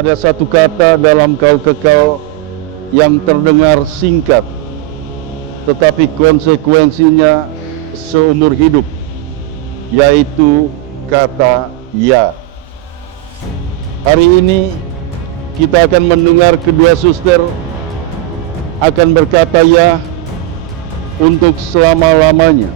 Ada satu kata dalam Kau Kekal yang terdengar singkat, tetapi konsekuensinya seumur hidup, yaitu kata ya. Hari ini kita akan mendengar kedua suster akan berkata ya untuk selama-lamanya.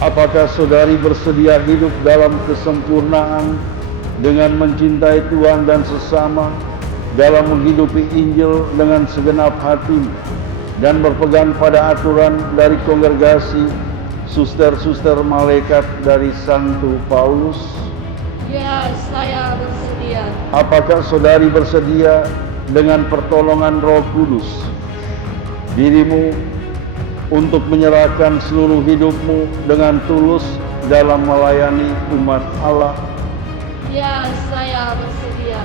Apakah saudari bersedia hidup dalam kesempurnaan dengan mencintai Tuhan dan sesama, dalam menghidupi Injil dengan segenap hati dan berpegang pada aturan dari kongregasi suster-suster malaikat dari Santo Paulus? Ya, saya bersedia. Apakah saudari bersedia dengan pertolongan Roh Kudus dirimu untuk menyerahkan seluruh hidupmu dengan tulus dalam melayani umat Allah? Ya, saya bersedia.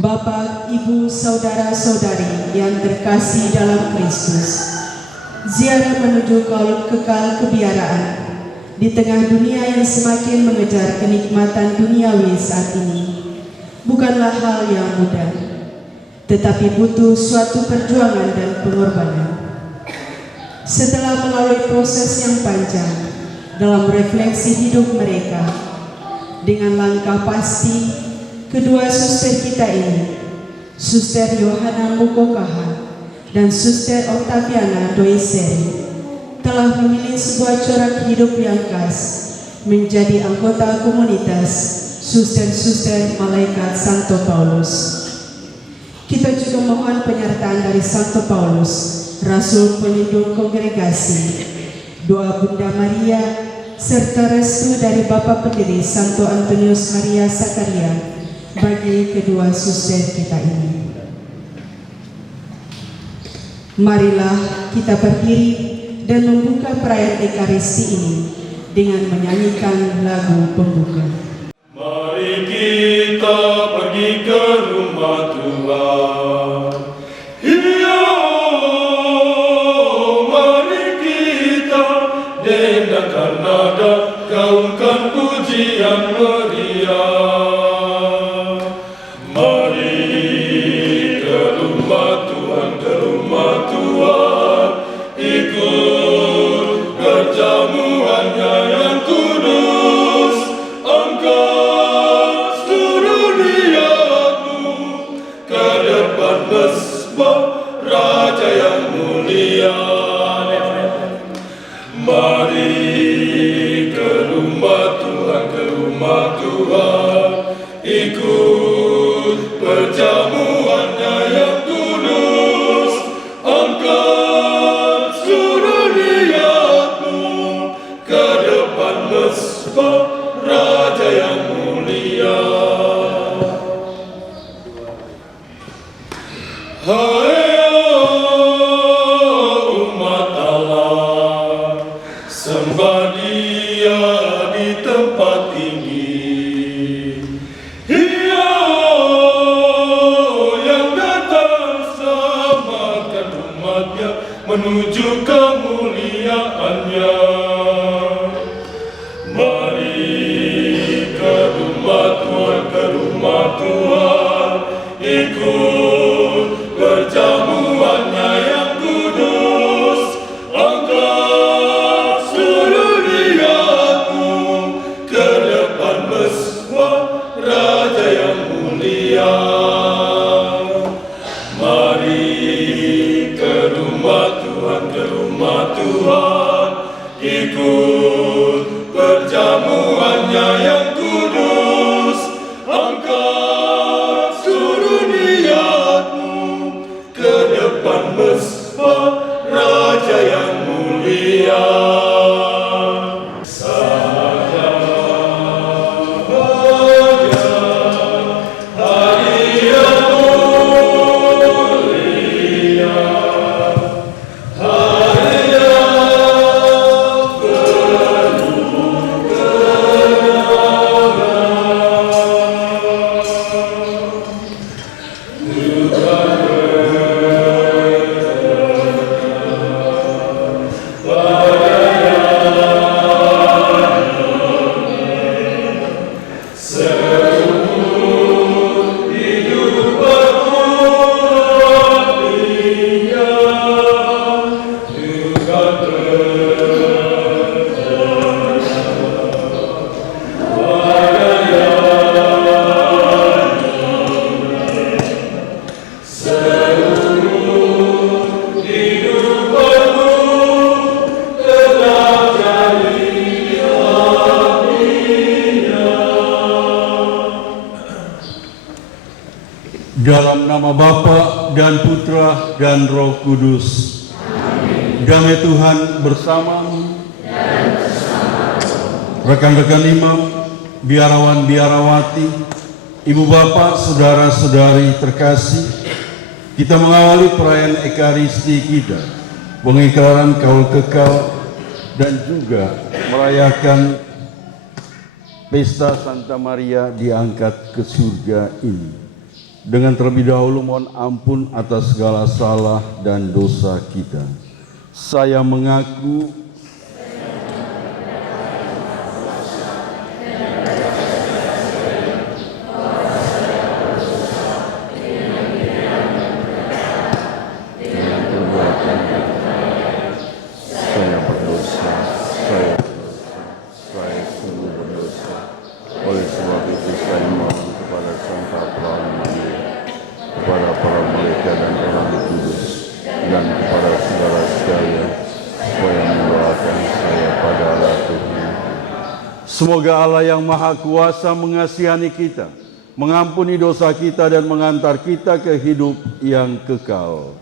Bapak, Ibu, Saudara-saudari yang terkasih dalam Kristus, ziarah menuju Kau Kekal kebiaraan di tengah dunia yang semakin mengejar kenikmatan duniawi saat ini bukanlah hal yang mudah, tetapi butuh suatu perjuangan dan pengorbanan. Setelah melalui proses yang panjang dalam refleksi hidup mereka, dengan langkah pasti kedua suster kita ini, Suster Yohana Mukokaha dan Suster Octaviana Doiseri, telah memilih sebuah corak hidup yang khas menjadi anggota komunitas suster-suster malaikat Santo Paulus. Kita juga mohon penyertaan dari Santo Paulus, Rasul pelindung kongregasi, doa Bunda Maria, serta restu dari Bapak Pendiri Santo Antonius Maria Zakaria bagi kedua suster kita ini. Marilah kita berdiri dan membuka perayaan Ekaristi ini dengan menyanyikan lagu pembuka. Mari kita pergi ke rumah Tuhan. Iya, mari kita dengarkan nada gaungkan pujian meriah. Ikut perjamuannya yang kudus, angkat seluruh niatmu ke depan mesbah Raja yang mulia. Hai umat Allah, sembah Dia di tempat tinggi. Ia yang datang selamatkan umatnya menuju kemuliaannya. Mari ke rumah Tuhan, ke rumah Tuhan, ikut perjamuannya yang kudus, angkat seluruh niatmu ke depan mesbah Raja yang mulia. Mari ke rumah Tuhan, ke rumah Tuhan, ikut perjamuannya yang kudus, angkat seluruh niatmu ke depan mesbah Raja yang mulia. Dalam nama Bapa dan Putra dan Roh Kudus. Amin. Damai Tuhan bersamamu. Rekan-rekan imam, biarawan-biarawati, ibu bapak, saudara-saudari terkasih, kita mengawali perayaan Ekaristi kita, pengikraran kaul kekal, dan juga merayakan Pesta Santa Maria diangkat ke surga ini. Dengan terlebih dahulu mohon ampun atas segala salah dan dosa kita. Saya mengaku semoga Allah yang Maha Kuasa mengasihani kita, mengampuni dosa kita dan mengantar kita ke hidup yang kekal.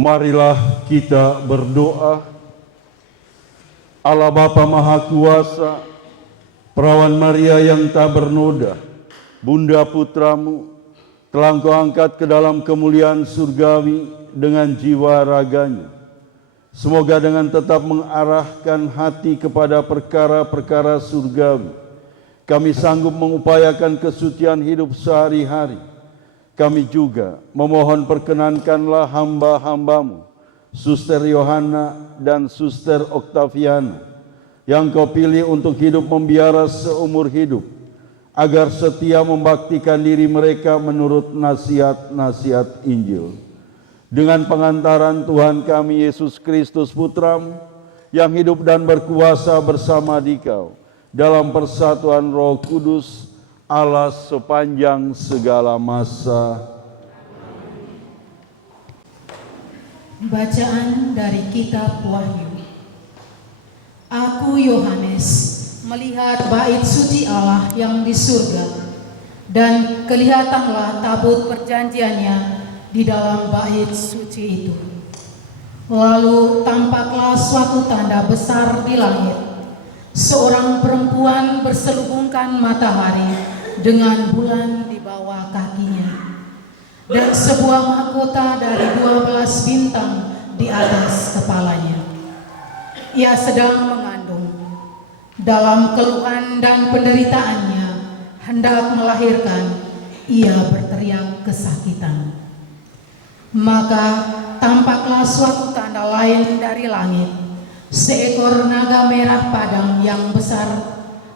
Marilah kita berdoa. Allah Bapa Maha Kuasa, Perawan Maria yang tak bernoda, Bunda Putramu, telah Engkau angkat ke dalam kemuliaan surgawi dengan jiwa raganya. Semoga dengan tetap mengarahkan hati kepada perkara-perkara surgawi, kami sanggup mengupayakan kesucian hidup sehari-hari. Kami juga memohon perkenankanlah hamba-hambamu, Suster Yohana dan Suster Oktaviana, yang Kau pilih untuk hidup membiara seumur hidup, agar setia membaktikan diri mereka menurut nasihat-nasihat Injil. Dengan pengantaran Tuhan kami Yesus Kristus Putramu, yang hidup dan berkuasa bersama Dikau, dalam persatuan Roh Kudus, Allah sepanjang segala masa. Bacaan dari Kitab Wahyu. Aku Yohanes melihat bait suci Allah yang di surga, dan kelihatanlah tabut perjanjiannya di dalam bait suci itu. Lalu tampaklah suatu tanda besar di langit, seorang perempuan berselubungkan matahari dengan bulan di bawah kakinya, dan sebuah mahkota dari 12 bintang di atas kepalanya. Ia sedang mengandung. Dalam keluhan dan penderitaannya hendak melahirkan, ia berteriak kesakitan. Maka tampaklah suatu tanda lain dari langit, seekor naga merah padang yang besar,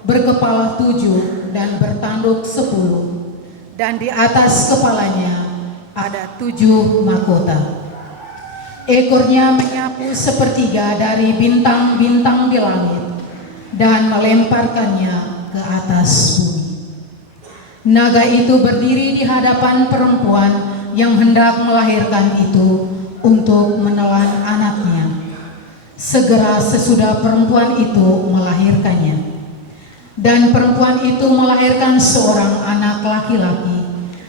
berkepala 7 dan bertanduk 10, dan di atas kepalanya ada 7 mahkota. Ekornya menyapu sepertiga dari bintang-bintang di langit dan melemparkannya ke atas bumi. Naga itu berdiri di hadapan perempuan yang hendak melahirkan itu untuk menelan anaknya. Segera sesudah perempuan itu melahirkannya. Dan perempuan itu melahirkan seorang anak laki-laki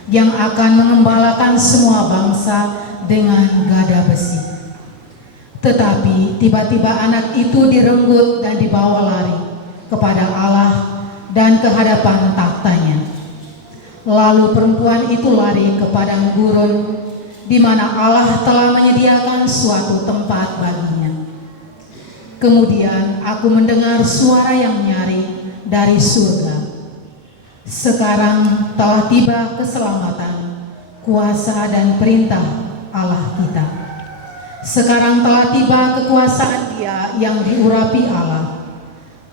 yang akan mengembalakan semua bangsa dengan gada besi. Tetapi tiba-tiba anak itu direnggut dan dibawa lari kepada Allah dan ke hadapan taktanya. Lalu perempuan itu lari ke padang gurun, di mana Allah telah menyediakan suatu tempat baginya. Kemudian aku mendengar suara yang nyaring dari surga. Sekarang telah tiba keselamatan, kuasa dan perintah Allah kita. Sekarang telah tiba kekuasaan Dia yang diurapi Allah.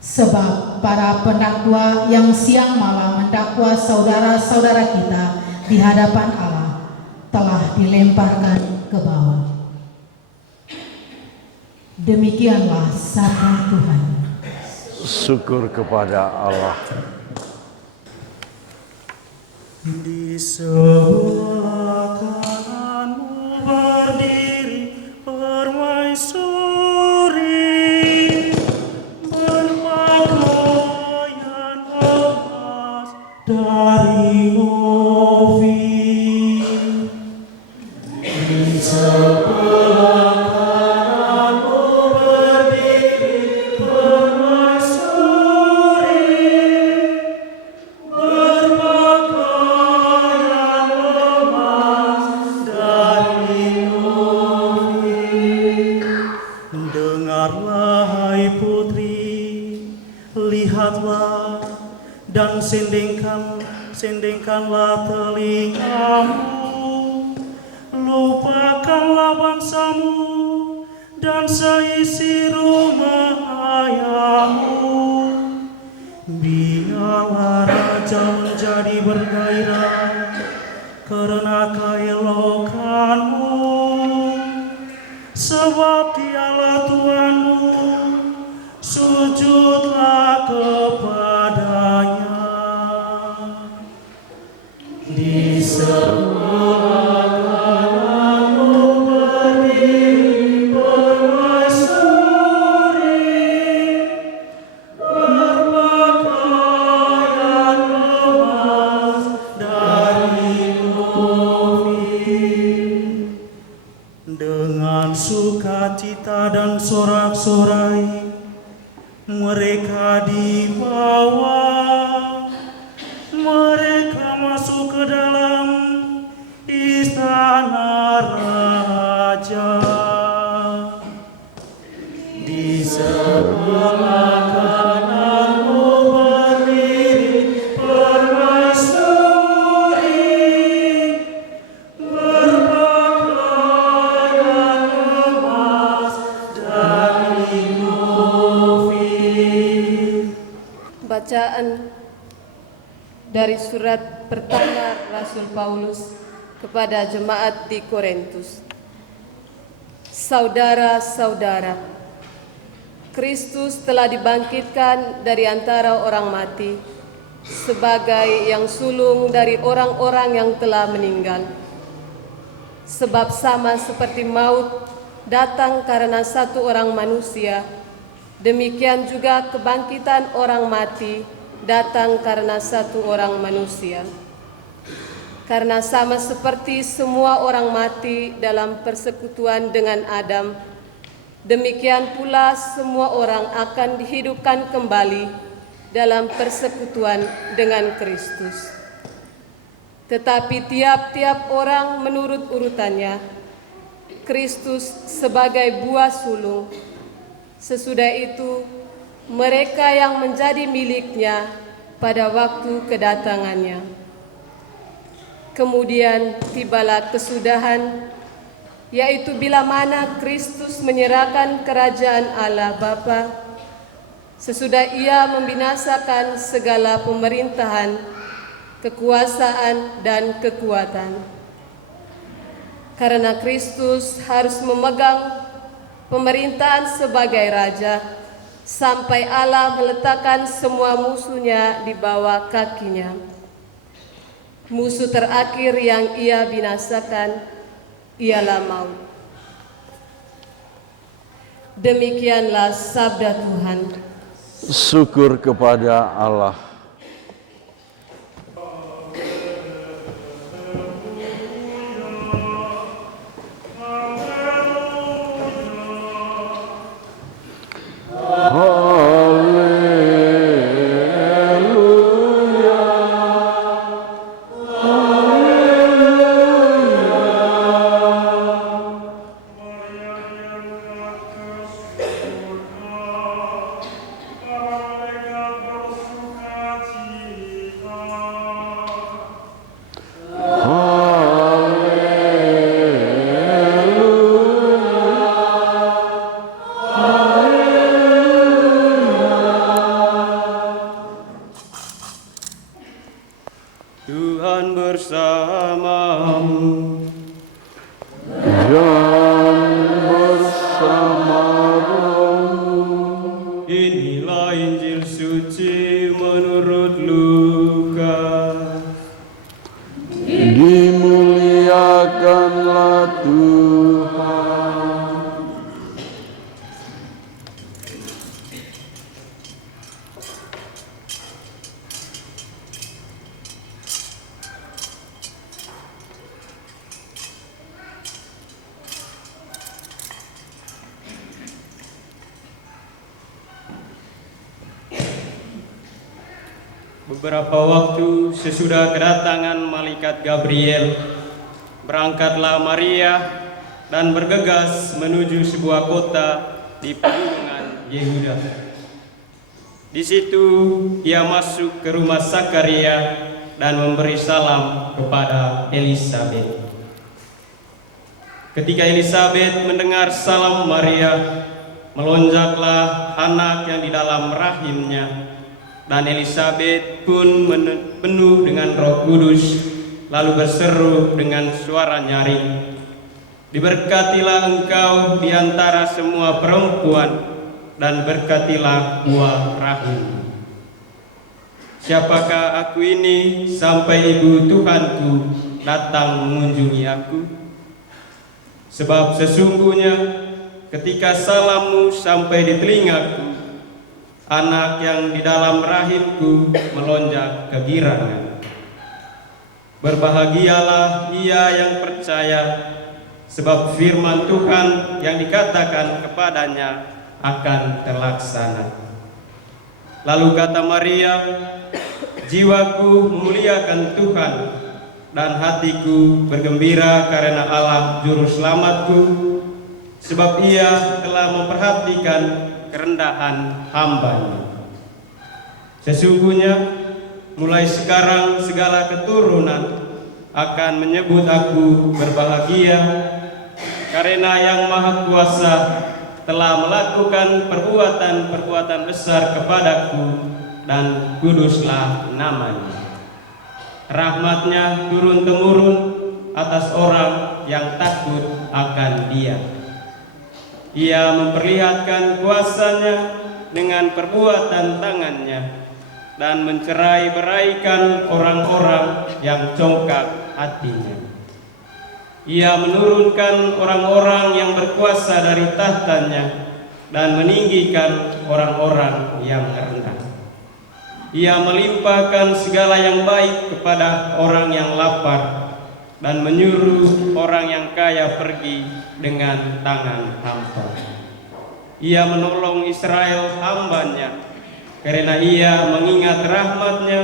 Sebab para pendakwa yang siang malam mendakwa saudara-saudara kita di hadapan Allah telah dilemparkan ke bawah. Demikianlah sabda Tuhan. Syukur kepada Allah. Di sebelah kananmu berdiri permaisuri berpakaian emas dari Ofir. Di sebelah kananmu berdiri permaisuri berpakaian emas dari Ofir. Dengarlah hai putri, lihatlah dan sendengkanlah telingamu. Lupakanlah bangsamu dan seisi rumah ayahmu. Biarlah raja menjadi bergairah karena keelokanmu, sebab Dialah Tuhanmu, sujudlah kepadanya. Di sebelah kananmu berdiri permaisuri berpakaian emas dari Ofir. bersorak-sorai, mereka dibawa, mereka masuk ke dalam istana raja. Di sebelah kananmu berdiri permaisuri, berpakaian emas dan inovit. Bacaan dari surat pertama Rasul Paulus kepada jemaat di Korintus. Saudara-saudara, Kristus telah dibangkitkan dari antara orang mati sebagai yang sulung dari orang-orang yang telah meninggal. Sebab sama seperti maut datang karena satu orang manusia, demikian juga kebangkitan orang mati datang karena satu orang manusia. Karena sama seperti semua orang mati dalam persekutuan dengan Adam, demikian pula semua orang akan dihidupkan kembali dalam persekutuan dengan Kristus. Tetapi tiap-tiap orang menurut urutannya, Kristus sebagai buah sulung, sesudah itu mereka yang menjadi miliknya pada waktu kedatangannya. Kemudian tibalah kesudahan, yaitu bila mana Kristus menyerahkan kerajaan Allah Bapa, sesudah ia membinasakan segala pemerintahan, kekuasaan, dan kekuatan. Karena Kristus harus memegang pemerintahan sebagai Raja, sampai Allah meletakkan semua musuhnya di bawah kakinya. Musuh terakhir yang ia binasakan ialah maut. Demikianlah sabda Tuhan. Syukur kepada Allah. Tuhan bersamamu. Dan bersama rohmu. Inilah Injil suci menurut Lukas. Dimuliakanlah Tuhan. Beberapa waktu sesudah kedatangan malaikat Gabriel, berangkatlah Maria dan bergegas menuju sebuah kota di pegunungan Yehuda. Di situ ia masuk ke rumah Zakaria dan memberi salam kepada Elisabet. Ketika Elisabet mendengar salam Maria, melonjaklah anak yang di dalam rahimnya. Dan Elisabet pun penuh dengan Roh Kudus, lalu berseru dengan suara nyaring, "Diberkatilah engkau di antara semua perempuan, dan berkatilah buah rahim. Siapakah aku ini sampai ibu Tuhanku datang mengunjungi aku? Sebab sesungguhnya ketika salammu sampai di telingaku, anak yang di dalam rahimku melonjak kegirangan. Berbahagialah ia yang percaya, sebab firman Tuhan yang dikatakan kepadanya akan terlaksana. Lalu kata Maria, jiwaku memuliakan Tuhan dan hatiku bergembira karena Allah juru selamatku, sebab Ia telah memperhatikan kerendahan hamba-Nya. Sesungguhnya mulai sekarang segala keturunan akan menyebut aku berbahagia, karena Yang Maha Kuasa telah melakukan perbuatan-perbuatan besar kepadaku, dan kuduslah namanya. Rahmat-Nya turun-temurun atas orang yang takut akan Dia. Ia memperlihatkan kuasa-Nya dengan perbuatan tangan-Nya, dan mencerai-beraikan orang-orang yang congkak hatinya. Ia menurunkan orang-orang yang berkuasa dari tahtanya dan meninggikan orang-orang yang rendah. Ia melimpahkan segala yang baik kepada orang yang lapar dan menyuruh orang yang kaya pergi dengan tangan hampa. Ia menolong Israel hamba-Nya, karena Ia mengingat rahmat-Nya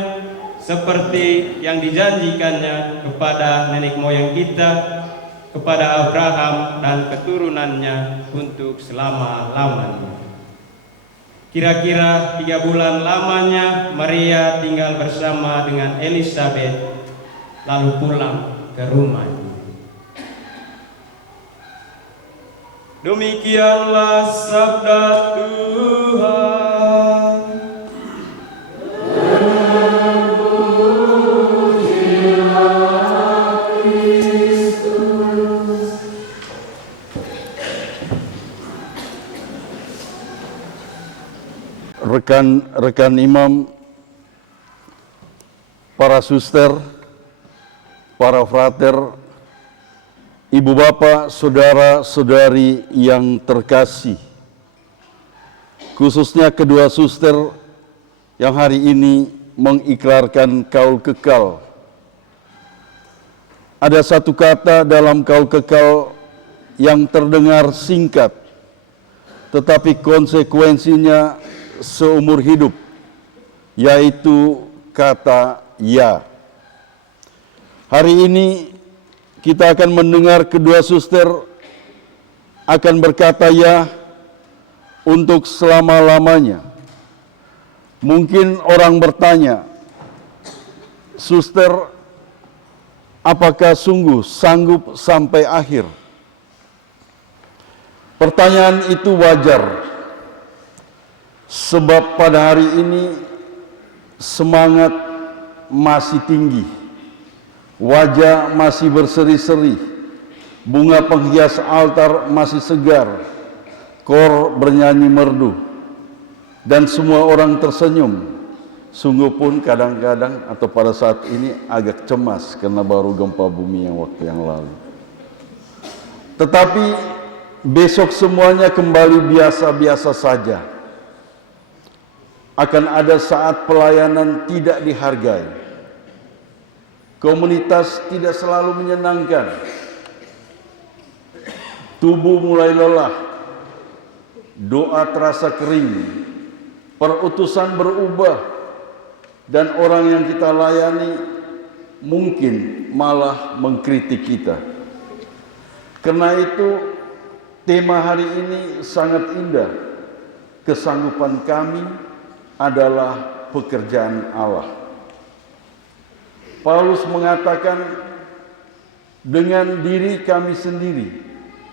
seperti yang dijanjikannya kepada nenek moyang kita, kepada Abraham dan keturunannya untuk selama-lamanya. Kira-kira 3 bulan lamanya Maria tinggal bersama dengan Elisabet, lalu pulang ke rumahnya. Demikianlah sabda Tuhan. Rekan-rekan imam, para suster, para frater, ibu bapak, saudara-saudari yang terkasih, khususnya kedua suster yang hari ini mengikrarkan kaul kekal. Ada satu kata dalam kaul kekal yang terdengar singkat, tetapi konsekuensinya seumur hidup, yaitu kata ya. Hari ini kita akan mendengar kedua suster akan berkata ya untuk selama-lamanya. Mungkin orang bertanya, suster, apakah sungguh sanggup sampai akhir? Pertanyaan itu wajar, sebab pada hari ini semangat masih tinggi, wajah masih berseri-seri, bunga penghias altar masih segar, kor bernyanyi merdu, dan semua orang tersenyum. Sungguh pun kadang-kadang atau pada saat ini agak cemas karena baru gempa bumi yang waktu yang lalu. Tetapi besok semuanya kembali biasa-biasa saja. Akan ada saat pelayanan tidak dihargai. Komunitas tidak selalu menyenangkan. Tubuh mulai lelah. Doa terasa kering. Perutusan berubah. Dan orang yang kita layani mungkin malah mengkritik kita. Karena itu tema hari ini sangat indah. Kesanggupan kami adalah pekerjaan Allah. Paulus mengatakan, dengan diri kami sendiri,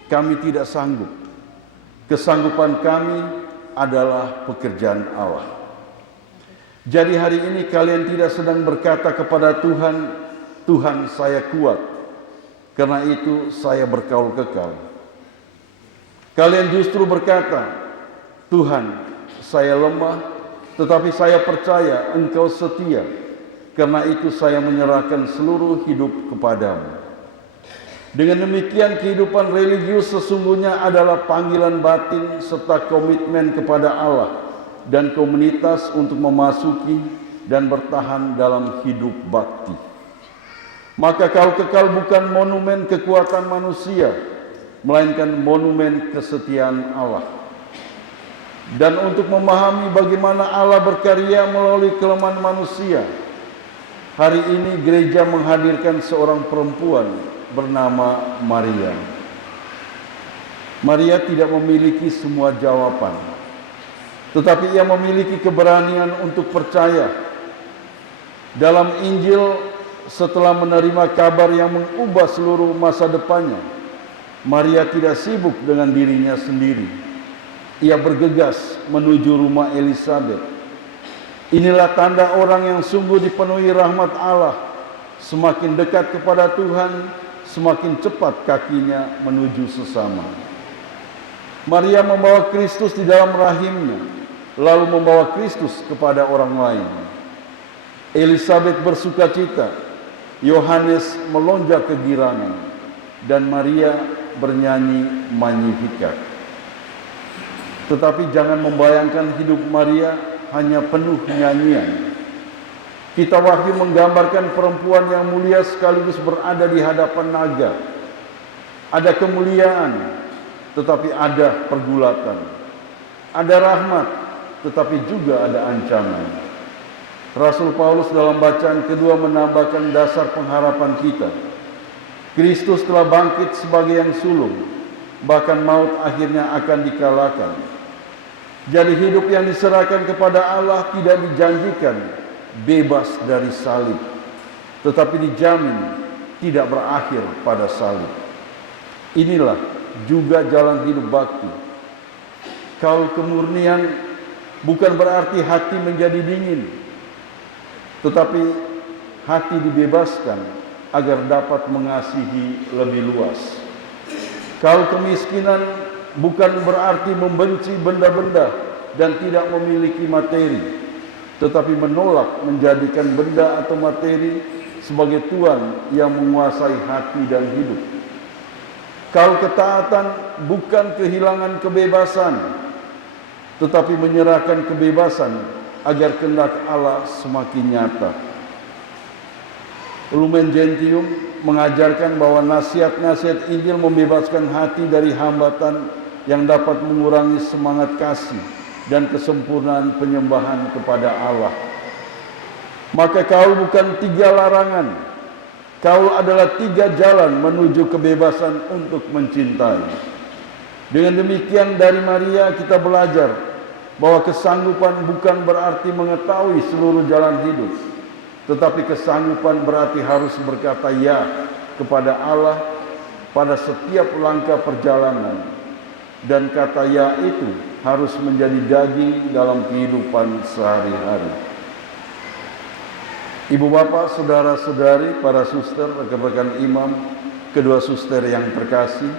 kami tidak sanggup. Kesanggupan kami adalah pekerjaan Allah. Jadi hari ini kalian tidak sedang berkata kepada Tuhan, Tuhan saya kuat, karena itu saya berkaul kekal. Kalian justru berkata, Tuhan saya lemah, tetapi saya percaya Engkau setia, karena itu saya menyerahkan seluruh hidup kepadamu. Dengan demikian kehidupan religius sesungguhnya adalah panggilan batin serta komitmen kepada Allah dan komunitas untuk memasuki dan bertahan dalam hidup bakti. Maka kaul kekal bukan monumen kekuatan manusia, melainkan monumen kesetiaan Allah. dan untuk memahami bagaimana Allah berkarya melalui kelemahan manusia. Hari ini gereja menghadirkan seorang perempuan bernama Maria. Maria tidak memiliki semua jawaban, tetapi ia memiliki keberanian untuk percaya. Dalam Injil, setelah menerima kabar yang mengubah seluruh masa depannya, Maria tidak sibuk dengan dirinya sendiri. Ia bergegas menuju rumah Elisabet. Inilah tanda orang yang sungguh dipenuhi rahmat Allah. Semakin dekat kepada Tuhan, semakin cepat kakinya menuju sesama. Maria membawa Kristus di dalam rahimnya, lalu membawa Kristus kepada orang lain. Elisabet bersukacita, Yohanes melonjak kegirangan, dan Maria bernyanyi Magnificat. Tetapi jangan membayangkan hidup Maria hanya penuh nyanyian. Kitab Wahyu menggambarkan perempuan yang mulia sekaligus berada di hadapan naga. Ada kemuliaan, tetapi ada pergulatan. Ada rahmat, tetapi juga ada ancaman. Rasul Paulus dalam bacaan kedua menambahkan dasar pengharapan kita. Kristus telah bangkit sebagai yang sulung, bahkan maut akhirnya akan dikalahkan. Jadi hidup yang diserahkan kepada Allah tidak dijanjikan bebas dari salib, tetapi dijamin tidak berakhir pada salib. Inilah juga jalan hidup bakti. Kaul kemurnian bukan berarti hati menjadi dingin, tetapi hati dibebaskan agar dapat mengasihi lebih luas. Kaul kemiskinan bukan berarti membenci benda-benda dan tidak memiliki materi, tetapi menolak menjadikan benda atau materi sebagai tuan yang menguasai hati dan hidup. Kaul ketaatan bukan kehilangan kebebasan, tetapi menyerahkan kebebasan agar kehendak Allah semakin nyata. Lumen Gentium mengajarkan bahwa nasihat-nasihat Injil membebaskan hati dari hambatan yang dapat mengurangi semangat kasih dan kesempurnaan penyembahan kepada Allah. Maka kaul bukan 3 larangan. Kaul adalah 3 jalan menuju kebebasan untuk mencintai. Dengan demikian dari Maria kita belajar bahwa kesanggupan bukan berarti mengetahui seluruh jalan hidup, tetapi kesanggupan berarti harus berkata ya kepada Allah pada setiap langkah perjalanan. Dan kata ya itu harus menjadi daging dalam kehidupan sehari-hari. Ibu bapak, saudara-saudari, para suster, rekan-rekan imam, kedua suster yang terkasih,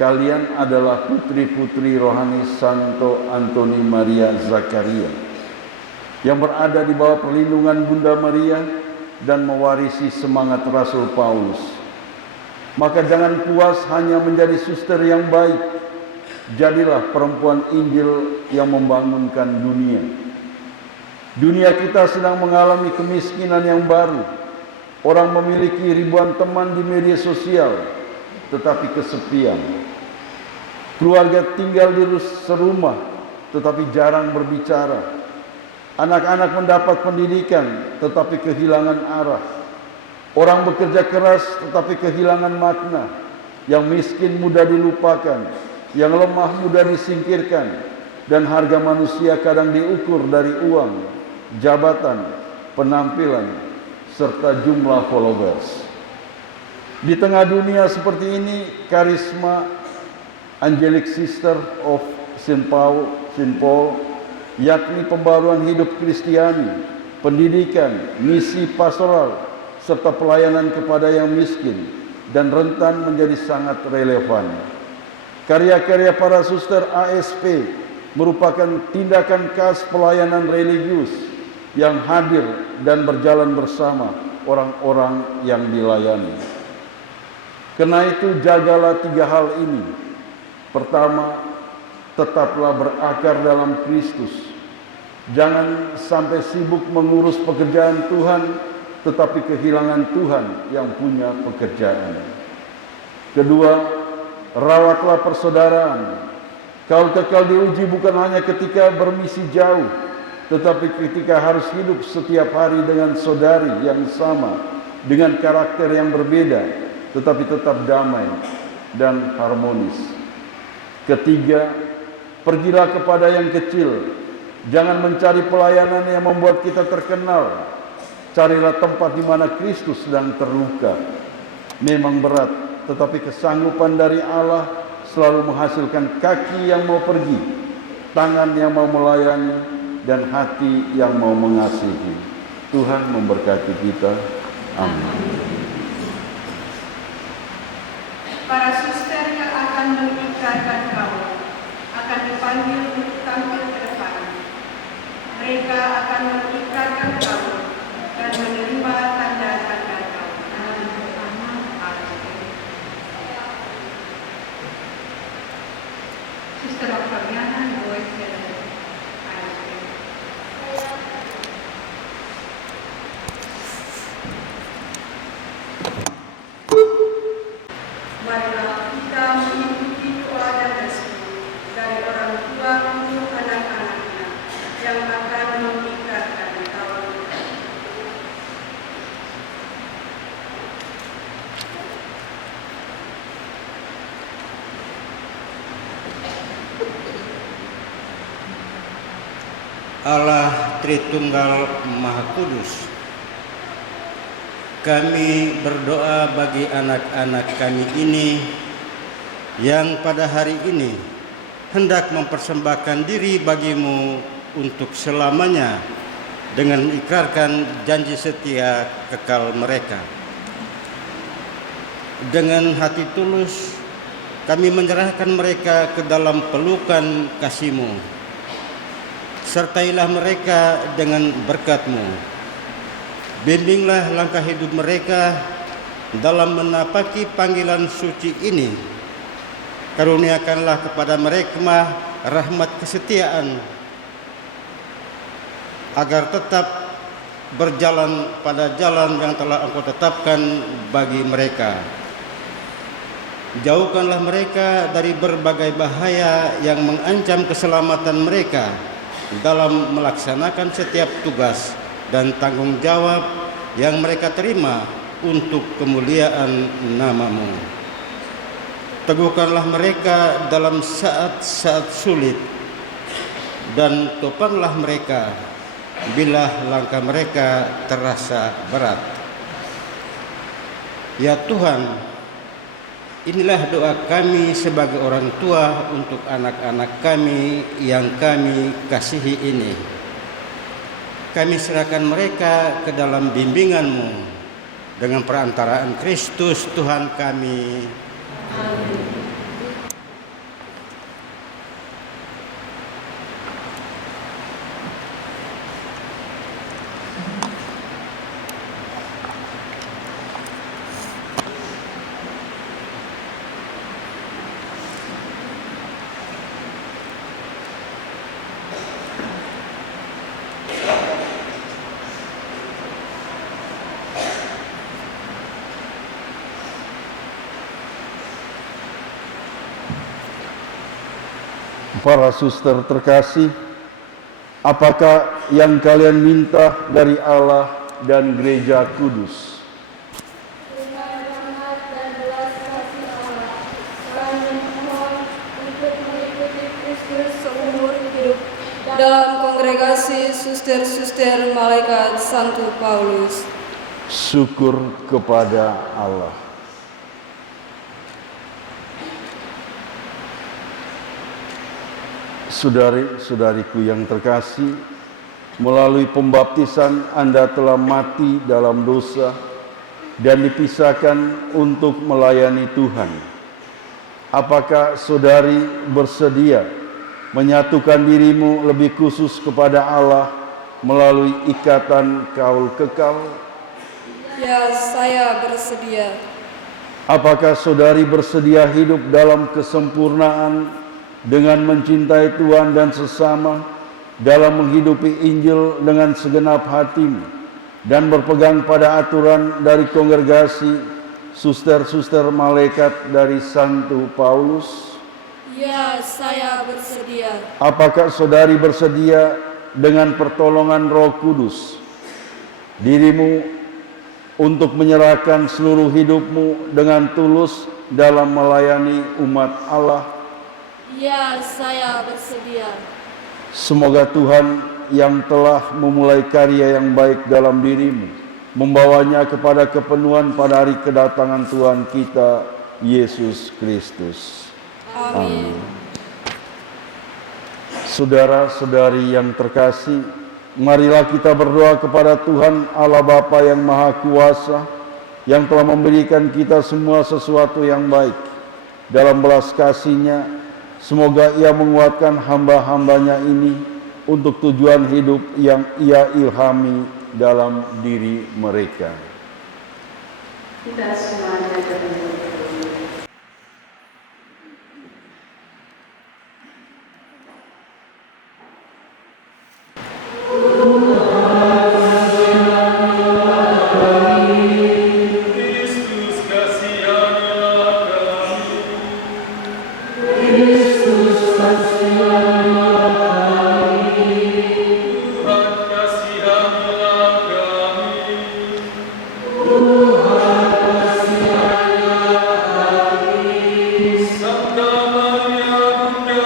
kalian adalah putri-putri rohani Santo Antoni Maria Zakaria yang berada di bawah perlindungan Bunda Maria dan mewarisi semangat Rasul Paulus. Maka jangan puas hanya menjadi suster yang baik, jadilah perempuan Injil yang membangunkan dunia. Dunia kita sedang mengalami kemiskinan yang baru. Orang memiliki ribuan teman di media sosial, tetapi kesepian. Keluarga tinggal di serumah, tetapi jarang berbicara. Anak-anak mendapat pendidikan, tetapi kehilangan arah. Orang bekerja keras, tetapi kehilangan makna. Yang miskin mudah dilupakan, yang lemah mudah disingkirkan, dan harga manusia kadang diukur dari uang, jabatan, penampilan, serta jumlah followers. Di tengah dunia seperti ini, karisma Angelic Sister of St. Paul, yakni pembaruan hidup Kristiani, pendidikan, misi pastoral, serta pelayanan kepada yang miskin dan rentan menjadi sangat relevan. Karya-karya para suster ASP merupakan tindakan khas pelayanan religius yang hadir dan berjalan bersama orang-orang yang dilayani. Karena itu jagalah 3 hal ini. Pertama, tetaplah berakar dalam Kristus. Jangan sampai sibuk mengurus pekerjaan Tuhan, tetapi kehilangan Tuhan yang punya pekerjaan. Kedua, rawatlah persaudaraan. Kaul kekal diuji bukan hanya ketika bermisi jauh, tetapi ketika harus hidup setiap hari dengan saudari yang sama, dengan karakter yang berbeda, tetapi tetap damai dan harmonis. Ketiga, pergilah kepada yang kecil. Jangan mencari pelayanan yang membuat kita terkenal. Carilah tempat di mana Kristus sedang terluka. Memang berat, tetapi kesanggupan dari Allah selalu menghasilkan kaki yang mau pergi, tangan yang mau melayani, dan hati yang mau mengasihi. Tuhan memberkati kita. Amin. Para suster yang akan mengikrarkan kau akan dipanggil untuk tampil ke depan. Mereka akan mengikrarkan kau dan menerima tanda-tanda kau. Suster Octaviana Boy marilah kita mengikuti doa dan restu dari orang tua untuk anak-anaknya yang akan mengikrarkan kau. Allah Tritunggal Maha Kudus, kami berdoa bagi anak-anak kami ini yang pada hari ini hendak mempersembahkan diri bagimu untuk selamanya dengan mengikrarkan janji setia kekal mereka. Dengan hati tulus kami menyerahkan mereka ke dalam pelukan kasih-Mu. Sertailah mereka dengan berkat-Mu. Bimbinglah langkah hidup mereka dalam menapaki panggilan suci ini. Karuniakanlah kepada mereka rahmat kesetiaan agar tetap berjalan pada jalan yang telah Engkau tetapkan bagi mereka. Jauhkanlah mereka dari berbagai bahaya yang mengancam keselamatan mereka dalam melaksanakan setiap tugas dan tanggung jawab yang mereka terima untuk kemuliaan nama-Mu. Teguhkanlah mereka dalam saat-saat sulit dan topanglah mereka bila langkah mereka terasa berat. Ya Tuhan, inilah doa kami sebagai orang tua untuk anak-anak kami yang kami kasihi ini. Kami serahkan mereka ke dalam bimbingan-Mu dengan perantaraan Kristus Tuhan kami. Amin. Para suster terkasih, apakah yang kalian minta dari Allah dan Gereja Kudus? Dengan rahmat dan belas kasih Allah, kami mohon untuk mengikuti Kristus seumur hidup dalam kongregasi suster-suster malaikat Santo Paulus. Syukur kepada Allah. Saudari-saudariku yang terkasih, melalui pembaptisan Anda telah mati dalam dosa dan dipisahkan untuk melayani Tuhan. Apakah saudari bersedia menyatukan dirimu lebih khusus kepada Allah melalui ikatan kaul kekal? Ya, saya bersedia. Apakah saudari bersedia hidup dalam kesempurnaan dengan mencintai Tuhan dan sesama, dalam menghidupi Injil dengan segenap hatimu, dan berpegang pada aturan dari kongregasi suster-suster malaikat dari Santo Paulus? Ya, saya bersedia. Apakah saudari bersedia dengan pertolongan Roh Kudus dirimu untuk menyerahkan seluruh hidupmu dengan tulus dalam melayani umat Allah? Ya, saya bersedia. Semoga Tuhan yang telah memulai karya yang baik dalam dirimu membawanya kepada kepenuhan pada hari kedatangan Tuhan kita Yesus Kristus. Amin. Saudara-saudari yang terkasih, marilah kita berdoa kepada Tuhan Allah Bapa yang Maha Kuasa, yang telah memberikan kita semua sesuatu yang baik. Dalam belas kasih-Nya, semoga Ia menguatkan hamba-hambanya ini untuk tujuan hidup yang Ia ilhami dalam diri mereka. Kita semuanya berdoa. Kristus kasihanilah kami. Tuhan kasihanilah kami. Sabda Maria Bunda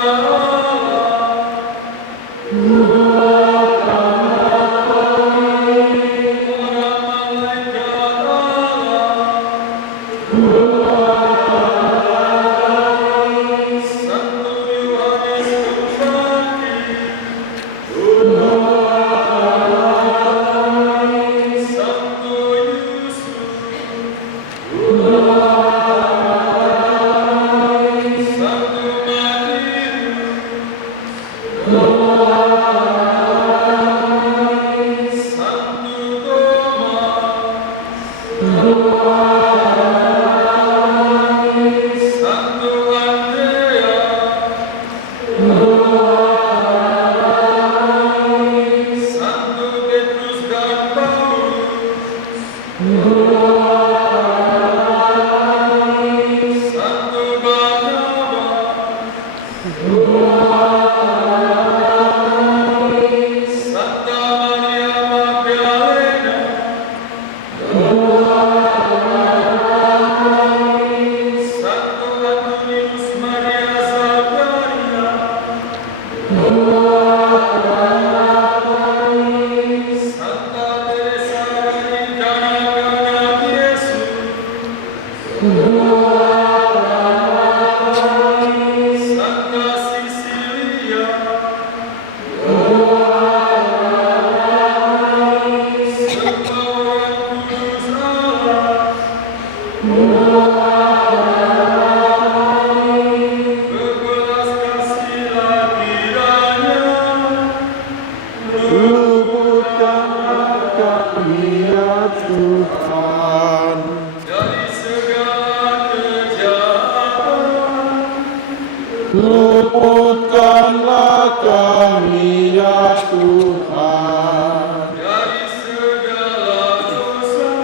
Luputkanlah kami ya Tuhan dari segala dosa,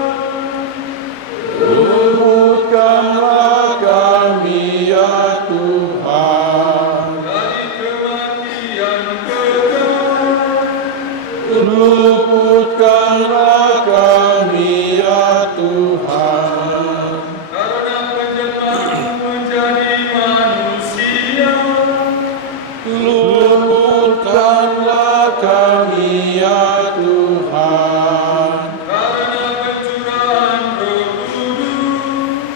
Luputkanlah kami ya Tuhan dari kematian kekal, Luputkanlah kami ya Tuhan karena penjelmaan menjadi manusia, Luputkanlah kami ya Tuhan karena pencurahan Roh Kudus,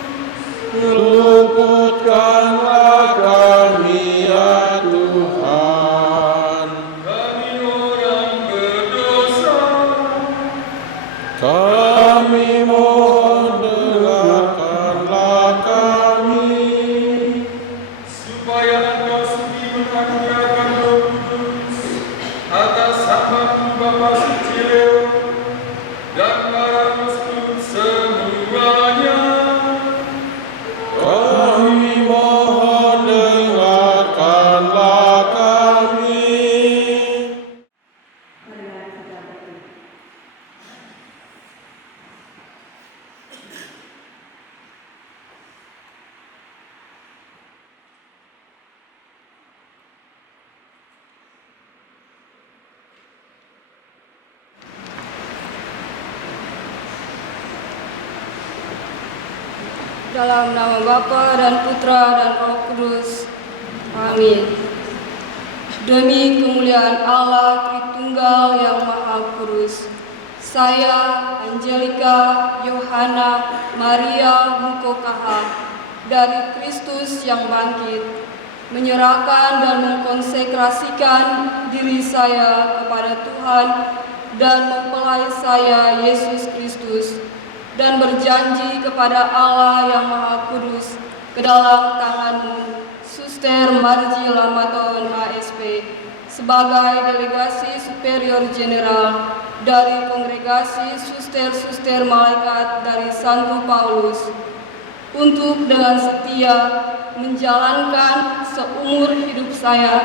Luputkanlah kami ya Tuhan kami orang berdosa, Kami mohon dengarkanlah kami supaya Engkau sudi menganugerahkan Roh Kudus atas hamba-Mu Bapa Suci Leo dan para muslim semuanya. Kami mohon dengarkanlah kami Dalam nama Bapa dan Putra dan Roh Kudus. Amin. Demi kemuliaan Allah Tritunggal yang Maha Kudus, saya, Angelika Yohana Maria Mukokaha, dari Kristus yang bangkit, menyerahkan dan mengkonsekrasikan diri saya kepada Tuhan dan mempelai saya Yesus Kristus, dan berjanji kepada Allah yang Maha Kudus ke dalam tanganmu, Suster Marji Lamaton ASP, sebagai delegasi superior general dari kongregasi suster-suster malaikat dari Santo Paulus, untuk dengan setia menjalankan seumur hidup saya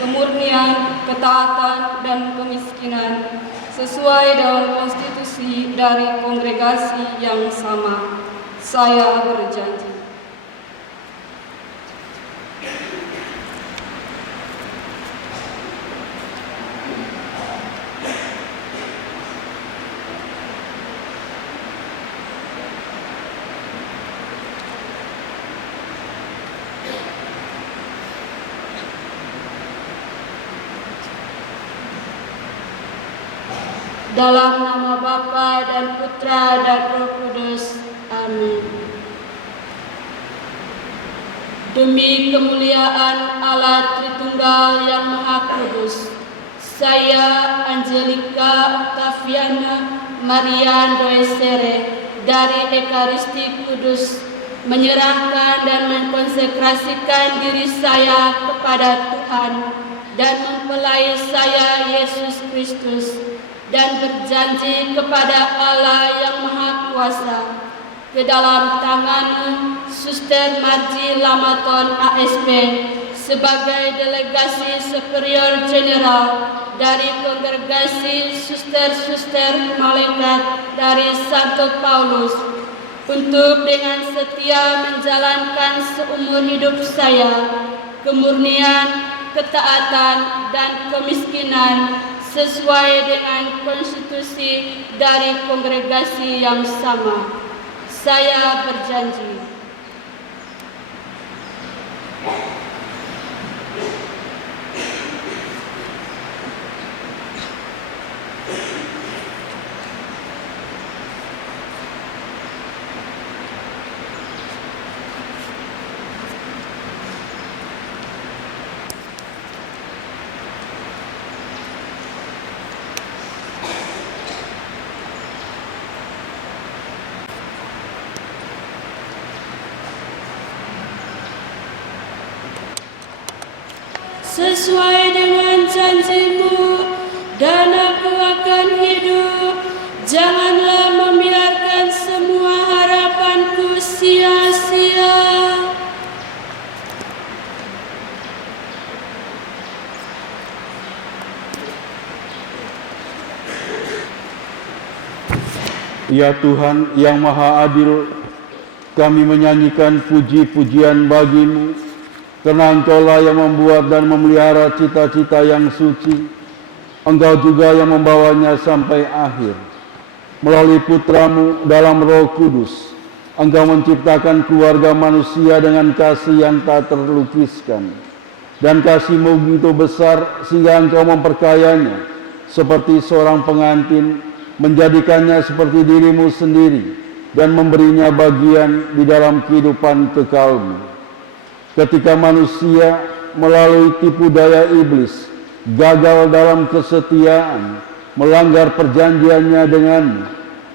kemurnian, ketaatan, dan kemiskinan sesuai dengan konstitusi dari kongregasi yang sama. Saya berjanji. Dalam nama Bapa dan Putra dan Roh Kudus. Amin. Demi kemuliaan Allah Tritunggal yang Maha Kudus, saya Angelika Octaviana Maria Doesere dari Ekaristi Kudus menyerahkan dan mengkonsekrasikan diri saya kepada Tuhan dan mempelai saya Yesus Kristus, dan berjanji kepada Allah yang Maha Kuasa ke dalam tanganmu, Suster Marji Lamaton ASP, sebagai delegasi superior general dari kongregasi suster-suster malaikat dari Santo Paulus, untuk dengan setia menjalankan seumur hidup saya kemurnian, ketaatan, dan kemiskinan sesuai dengan konstitusi dari kongregasi yang sama. Saya berjanji. Sesuai dengan janjimu, dan aku akan hidup. Janganlah membiarkan semua harapanku sia-sia. Ya Tuhan yang Maha Adil, kami menyanyikan puji-pujian bagimu, karena Engkaulah yang membuat dan memelihara cita-cita yang suci. Engkau juga yang membawanya sampai akhir. Melalui Putramu dalam Roh Kudus, Engkau menciptakan keluarga manusia dengan kasih yang tak terlukiskan. Dan kasih-Mu begitu besar sehingga Engkau memperkayanya seperti seorang pengantin, menjadikannya seperti diri-Mu sendiri, dan memberinya bagian di dalam kehidupan kekal-Mu. Ketika manusia melalui tipu daya iblis gagal dalam kesetiaan, melanggar perjanjiannya denganmu,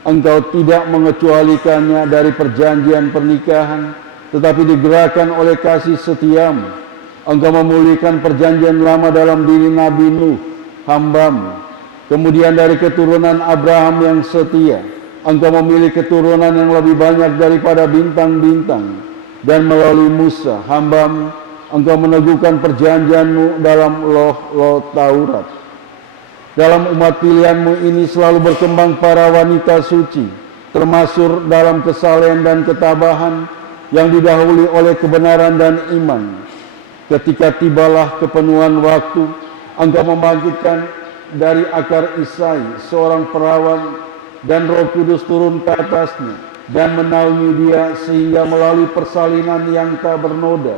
Engkau tidak mengecualikannya dari perjanjian pernikahan, tetapi digerakkan oleh kasih setiamu, Engkau memulihkan perjanjian lama dalam diri Nabi Nuh, hamba-Mu. Kemudian dari keturunan Abraham yang setia, Engkau memilih keturunan yang lebih banyak daripada bintang-bintang. Dan melalui Musa, hamba-Mu, Engkau meneguhkan perjanjian-Mu dalam loh Taurat. Dalam umat pilihan-Mu ini selalu berkembang para wanita suci, termasuk dalam kesalehan dan ketabahan yang didahului oleh kebenaran dan iman. Ketika tibalah kepenuhan waktu, Engkau membangkitkan dari akar Isai seorang perawan, dan Roh Kudus turun ke atasnya, dan menaungi dia sehingga melalui persalinan yang tak bernoda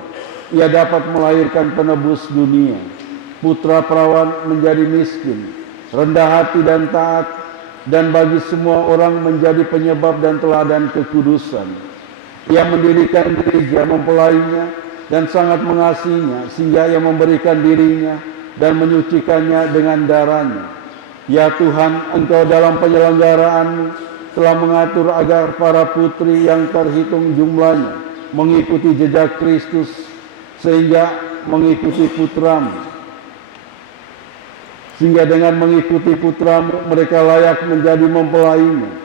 ia dapat melahirkan penebus dunia. Putra perawan menjadi miskin, rendah hati dan taat, dan bagi semua orang menjadi penyebab dan teladan kekudusan. Ia mendirikan gereja, mempelainya, dan sangat mengasihinya, sehingga ia memberikan dirinya dan menyucikannya dengan darahnya. Ya Tuhan, Engkau dalam penyelenggaraan telah mengatur agar para putri yang terhitung jumlahnya mengikuti jejak Kristus, sehingga mengikuti putramu. Sehingga dengan mengikuti putramu mereka layak menjadi mempelainya.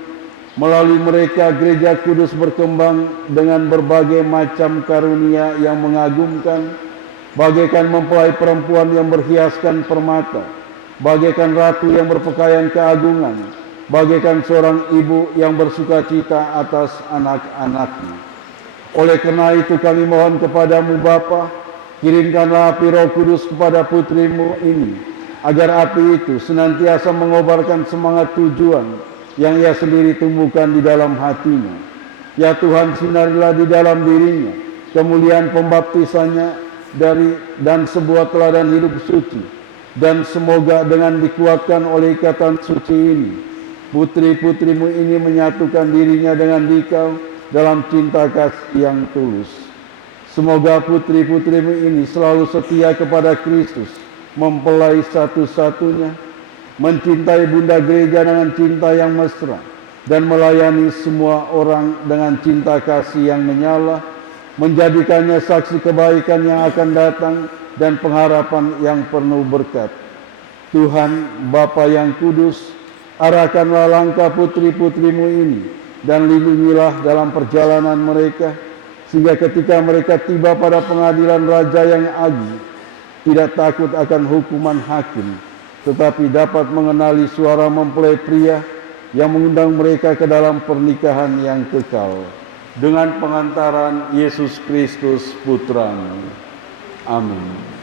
Melalui mereka gereja kudus berkembang dengan berbagai macam karunia yang mengagumkan, bagaikan mempelai perempuan yang berhiaskan permata, bagaikan ratu yang berpakaian keagungan, bagaikan seorang ibu yang bersuka cita atas anak-anaknya. Oleh karena itu kami mohon kepadamu Bapa, kirimkanlah api Roh Kudus kepada putrimu ini, agar api itu senantiasa mengobarkan semangat tujuan yang ia sendiri tumbuhkan di dalam hatinya. Ya Tuhan, sinarilah di dalam dirinya kemuliaan pembaptisannya dan sebuah teladan hidup suci, dan semoga dengan dikuatkan oleh ikatan suci ini, putri-putrimu ini menyatukan dirinya dengan dikau dalam cinta kasih yang tulus. Semoga putri-putrimu ini selalu setia kepada Kristus, mempelai satu-satunya, mencintai Bunda Gereja dengan cinta yang mesra, dan melayani semua orang dengan cinta kasih yang menyala, menjadikannya saksi kebaikan yang akan datang dan pengharapan yang penuh berkat. Tuhan, Bapa yang kudus, arahkanlah langkah putri-putrimu ini, dan lindungilah dalam perjalanan mereka, sehingga ketika mereka tiba pada pengadilan Raja yang agung, tidak takut akan hukuman hakim, tetapi dapat mengenali suara mempelai pria yang mengundang mereka ke dalam pernikahan yang kekal. Dengan pengantaran Yesus Kristus Putra-Mu. Amin.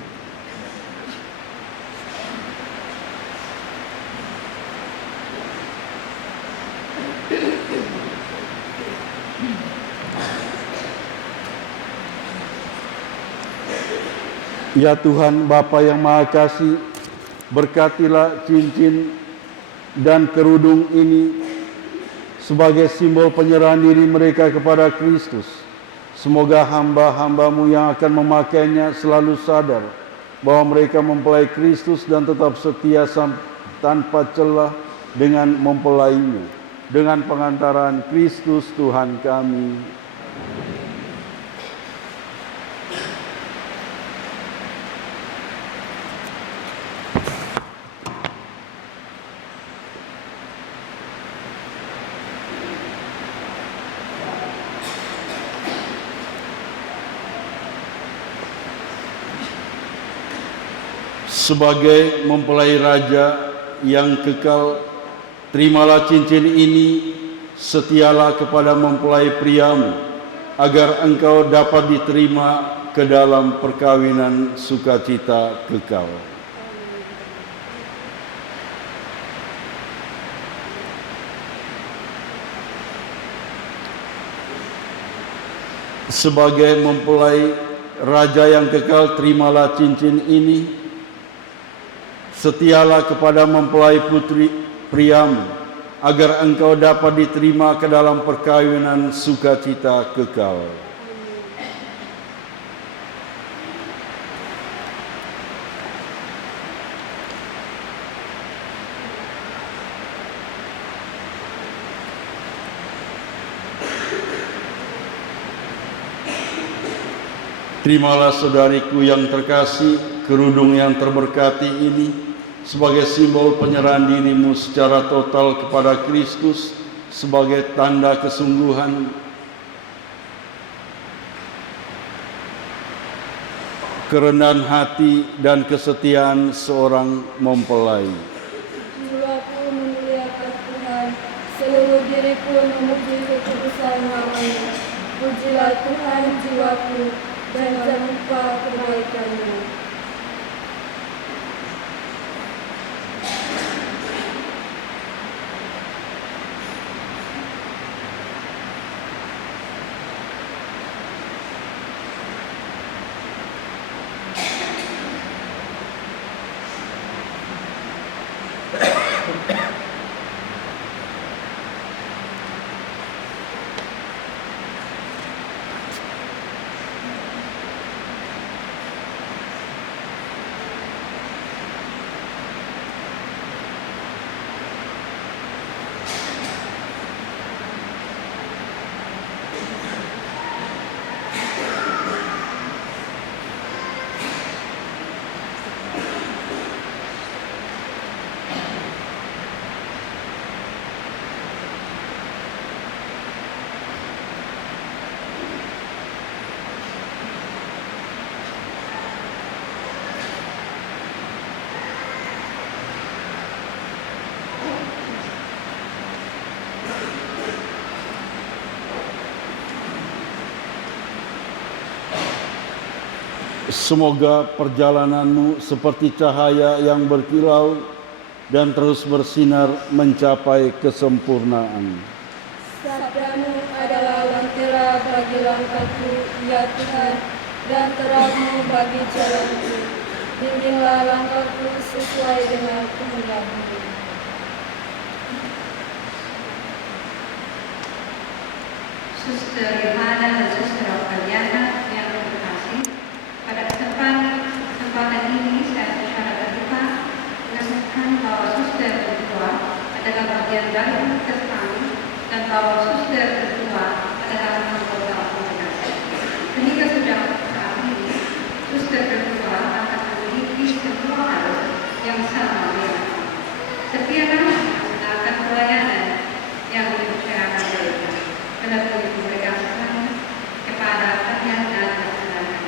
Ya Tuhan, Bapa yang Maha Kasih, berkatilah cincin dan kerudung ini sebagai simbol penyerahan diri mereka kepada Kristus. Semoga hamba-hambamu yang akan memakainya selalu sadar bahwa mereka mempelai Kristus dan tetap setia tanpa celah dengan mempelainya. Dengan pengantaran Kristus Tuhan kami. Sebagai mempelai raja yang kekal, terimalah cincin ini, setialah kepada mempelai priamu, agar engkau dapat diterima ke dalam perkawinan sukacita kekal. Sebagai mempelai raja yang kekal, terimalah cincin ini, setialah kepada mempelai putri priamu, agar engkau dapat diterima ke dalam perkawinan sukacita kekal. Terimalah saudariku yang terkasih, kerudung yang terberkati ini sebagai simbol penyerahan dirimu secara total kepada Kristus, sebagai tanda kesungguhan, kerendahan hati dan kesetiaan seorang mempelai. Jiwaku memuliakan Tuhan, seluruh diriku memuji kekudusan nama-Nya. Pujilah Tuhan jiwaku, dan jangan lupa kebaikan-Nya. Semoga perjalananmu seperti cahaya yang berkilau dan terus bersinar mencapai kesempurnaan. Sabdamu adalah lentera bagi langkahku, ya Tuhan, dan terangmu bagi jalanku. Bimbinglah langkahku sesuai dengan kehendak-Mu. Suster Yohana dan Suster Oktaviana yang terkasih, pada kesempatan ini saya secara terbuka menemukan bahwa Suster tertua adalah bagian dari komunitas kami dan bahwa Suster tertua adalah anggota komunitas. Sehingga sudah saat ini, Suster tertua akan memiliki semua hal yang sama dengan setiap menggunakan pelayanan yang dipercayakan mereka. Kenapa mereka kepada kalian dan kesenangan.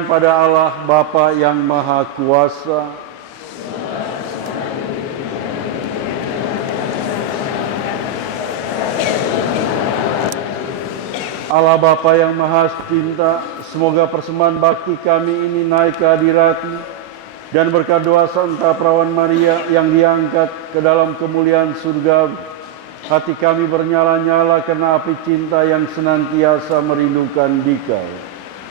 kemuliaan pada Allah Bapa yang Maha Kuasa, Allah Bapa yang Maha Cinta, semoga persembahan bakti kami ini naik ke hadirat-Mu dan berkat doa Santa Perawan Maria yang diangkat ke dalam kemuliaan surga, hati kami bernyala-nyala karena api cinta yang senantiasa merindukan Dikau.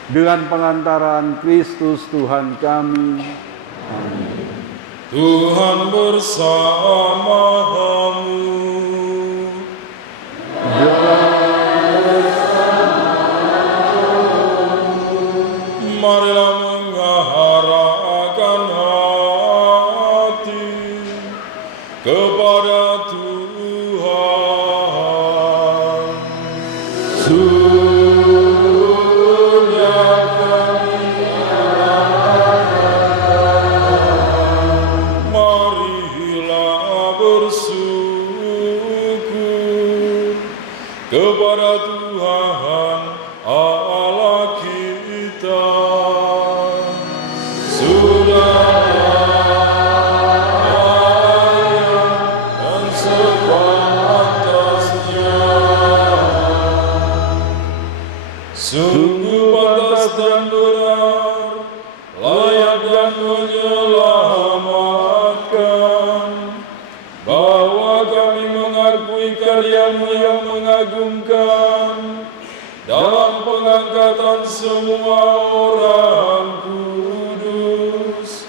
Dengan pengantaran Kristus Tuhan kami. Amin. Tuhan bersamamu. Marilah mengarahkan hati kepada Tuhan. Sudah kami arahkan, marilah bersyukur kepada Tuhan Allah kita. Sungguh pantas dan benar, layak dan menyelamatkan, bahwa kami mengakui karya-Mu yang mengagumkan dalam pengangkatan semua orang kudus,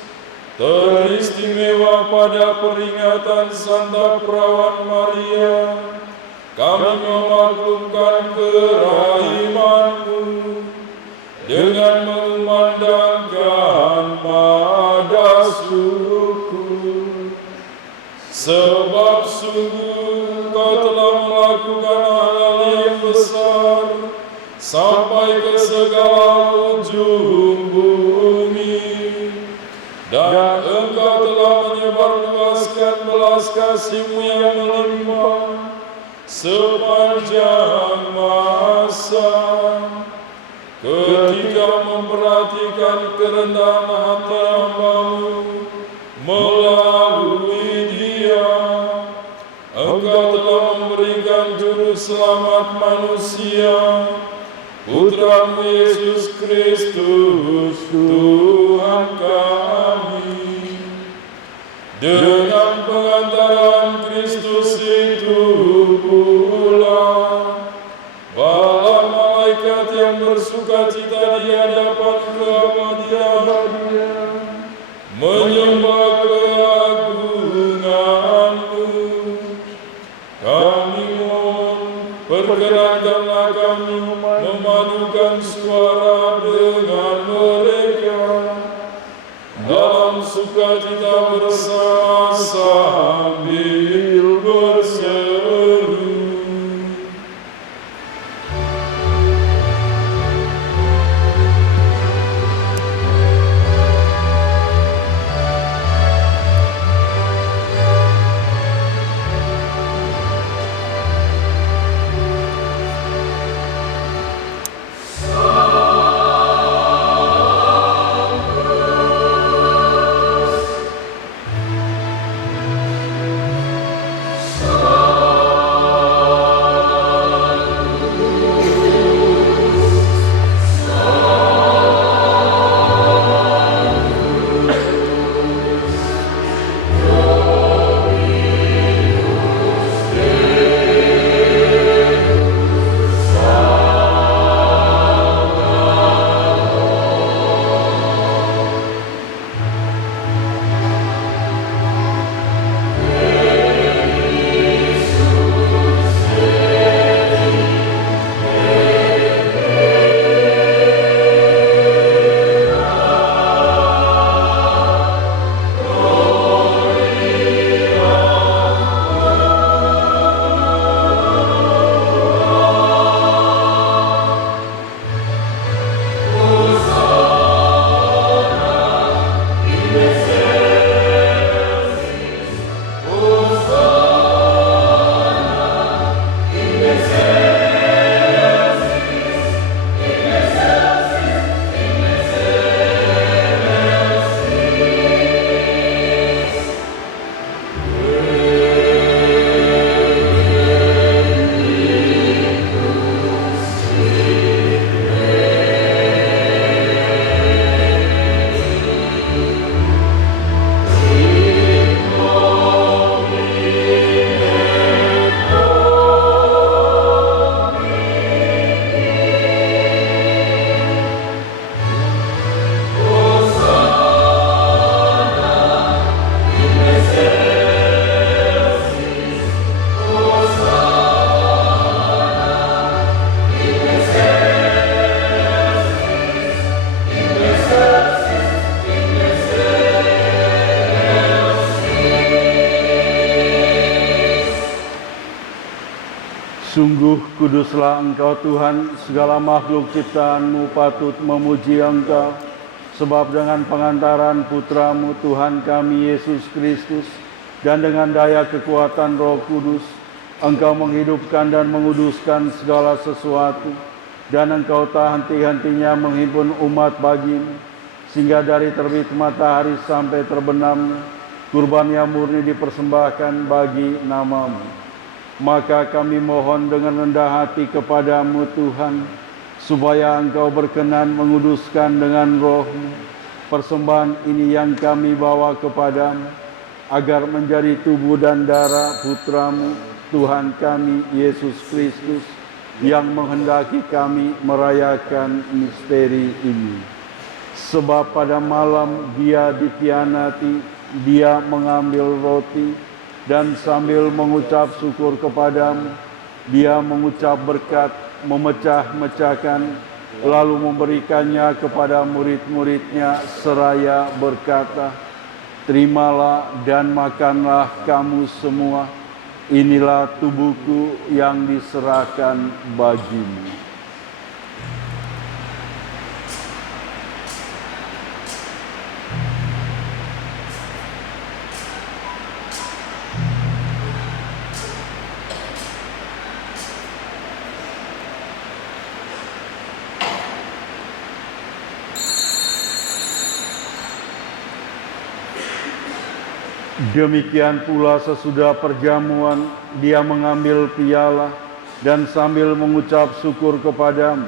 teristimewa pada peringatan Santa Perawan Maria. Kami memaklumkan kerahiman-Mu dengan mengumandangkan pada syukur. Sebab sungguh Kau telah melakukan hal yang besar sampai ke segala ujung bumi, dan Engkau telah menyebarluaskan belas kasih-Mu yang melimpah sepanjang masa, ketika memperhatikan kerendahan hati hamba-Mu melalui Dia. Engkau telah memberikan juru selamat manusia, Putra-Mu Yesus Kristus Tuhan kami. Dengan pengantaran Kristus itu pula, bala malaikat yang bersukacita di hadapan keabadian menyembah keagungan-Mu. Kami mohon, perkenankanlah kami memadukan suara dengan mereka dalam sukacita bersama sambil berseru. Sungguh kuduslah Engkau Tuhan, segala makhluk ciptaan-Mu patut memuji Engkau, sebab dengan pengantaran Putra-Mu Tuhan kami Yesus Kristus, dan dengan daya kekuatan Roh Kudus, Engkau menghidupkan dan menguduskan segala sesuatu, dan Engkau tak henti-hentinya menghimpun umat bagimu, sehingga dari terbit matahari sampai terbenamnya, kurban yang murni dipersembahkan bagi nama-Mu. Maka kami mohon dengan rendah hati kepada-Mu Tuhan, supaya Engkau berkenan menguduskan dengan Roh-Mu persembahan ini yang kami bawa kepadamu, agar menjadi tubuh dan darah Putra-Mu, Tuhan kami Yesus Kristus, yang menghendaki kami merayakan misteri ini. Sebab pada malam Dia dikhianati, Dia mengambil roti, dan sambil mengucap syukur kepadamu, Dia mengucap berkat, memecah-mecahkan, lalu memberikannya kepada murid-muridnya seraya berkata, "Terimalah dan makanlah kamu semua, inilah tubuhku yang diserahkan bagimu." Demikian pula sesudah perjamuan, Dia mengambil piala dan sambil mengucap syukur kepadamu,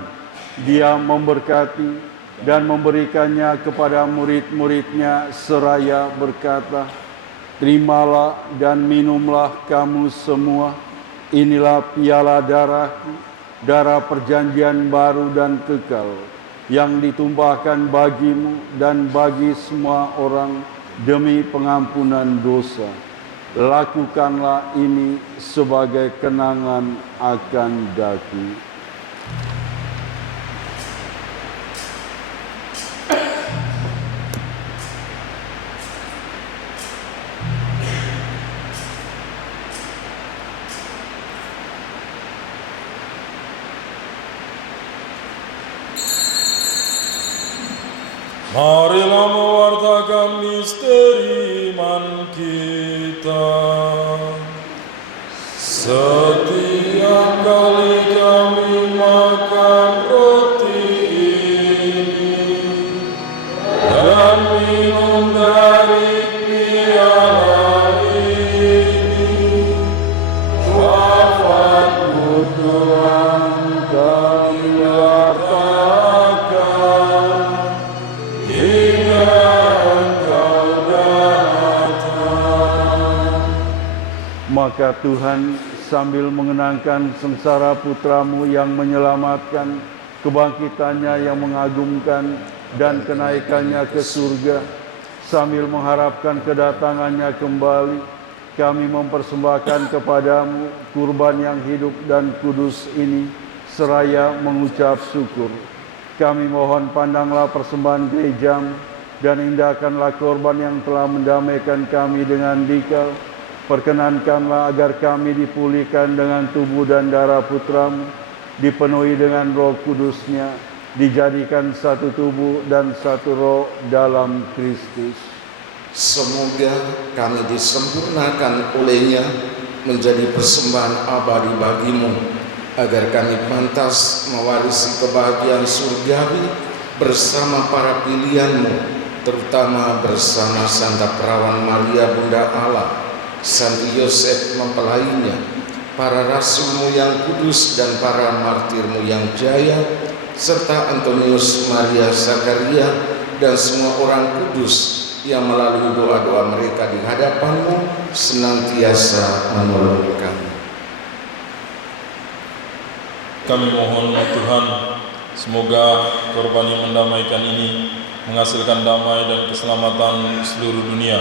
Dia memberkati dan memberikannya kepada murid-muridnya seraya berkata, "Terimalah dan minumlah kamu semua, inilah piala darahku, darah perjanjian baru dan kekal, yang ditumpahkan bagimu dan bagi semua orang demi pengampunan dosa. Lakukanlah ini sebagai kenangan akan daku." Marilah mewartakan misteri iman kita. Setiap kali kami makan roti ini dan minum dari piala ini, wafat-Mu Tuhan kami wartakan hingga Engkau datang. Maka Tuhan sambil mengenangkan sengsara Putra-Mu yang menyelamatkan, kebangkitannya yang mengagumkan, dan kenaikannya ke surga, sambil mengharapkan kedatangannya kembali, kami mempersembahkan kepadamu kurban yang hidup dan kudus ini, seraya mengucap syukur. Kami mohon pandanglah persembahan gerejamu, dan indahkanlah korban yang telah mendamaikan kami dengan Dikau. Perkenankanlah agar kami dipulihkan dengan tubuh dan darah Putra-Mu, dipenuhi dengan Roh Kudus-Nya, dijadikan satu tubuh dan satu roh dalam Kristus. Semoga kami disempurnakan olehnya menjadi persembahan abadi bagimu, agar kami pantas mewarisi kebahagiaan surgawi bersama para pilihan-Mu, terutama bersama Santa Perawan Maria Bunda Allah, Santo Yosef mempelainya, para rasul-Mu yang kudus dan para martir-Mu yang jaya, serta Antonius Maria Zakaria dan semua orang kudus yang melalui doa-doa mereka di hadapan-Mu senantiasa menolong kami. Kami mohon Tuhan, semoga korban yang mendamaikan ini menghasilkan damai dan keselamatan seluruh dunia.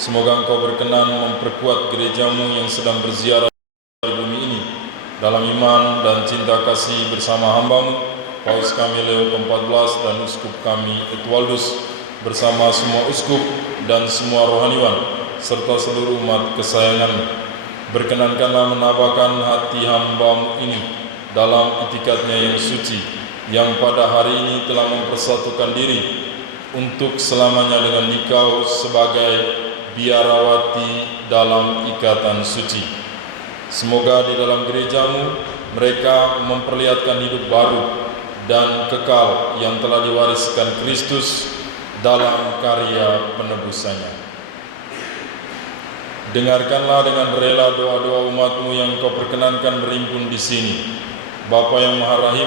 Semoga Engkau berkenan memperkuat gereja-Mu yang sedang berziarah di bumi ini dalam iman dan cinta kasih bersama hamba-Mu, Paus kami Leo ke-14 dan Uskup kami Etualdus, bersama semua uskup dan semua rohaniwan, serta seluruh umat kesayangan-Mu. Berkenankanlah menambahkan hati hamba-Mu ini dalam itikadnya yang suci, yang pada hari ini telah mempersatukan diri untuk selamanya dengan Dikau sebagai biarawati dalam ikatan suci. Semoga di dalam gereja-Mu mereka memperlihatkan hidup baru dan kekal yang telah diwariskan Kristus dalam karya penebusannya. Dengarkanlah dengan rela doa-doa umat-Mu yang Kau perkenankan berhimpun di sini. Bapa yang Maha Rahim,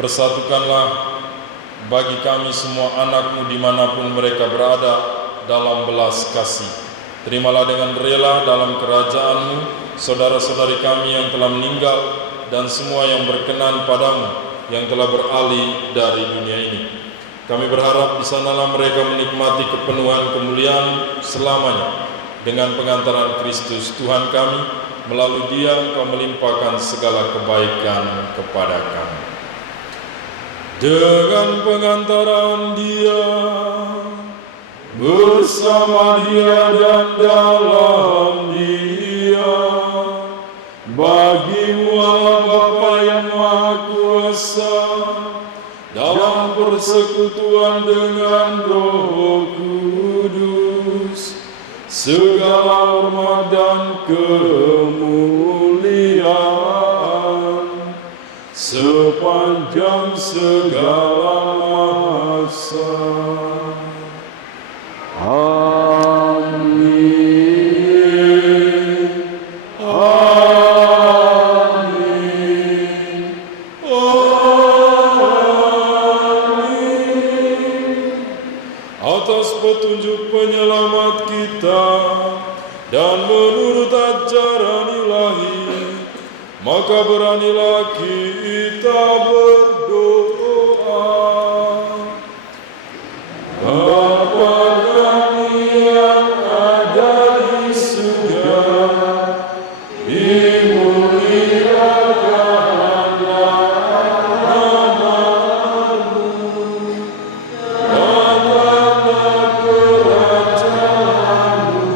persatukanlah bagi kami semua anak-Mu dimanapun mereka berada dalam belas kasih. Terimalah dengan rela dalam kerajaan-Mu saudara-saudari kami yang telah meninggal dan semua yang berkenan padamu yang telah beralih dari dunia ini. Kami berharap di sanalah mereka menikmati kepenuhan kemuliaan selamanya dengan pengantaran Kristus Tuhan kami. Melalui Dia Engkau melimpahkan segala kebaikan kepada kami. Dengan pengantaran Dia, bersama Dia dan dalam Dia, bagi-Mu Allah Bapa yang Maha Kuasa, dalam persekutuan dengan Roh Kudus, segala hormat dan kemuliaan sepanjang segala masa. Amin. Amin. Amin. Atas petunjuk penyelamat kita dan menurut ajaran ilahi, maka beranilah kita berdoa. Bapa kami yang ada di surga, dimuliakanlah nama-Mu, datanglah kerajaan-Mu,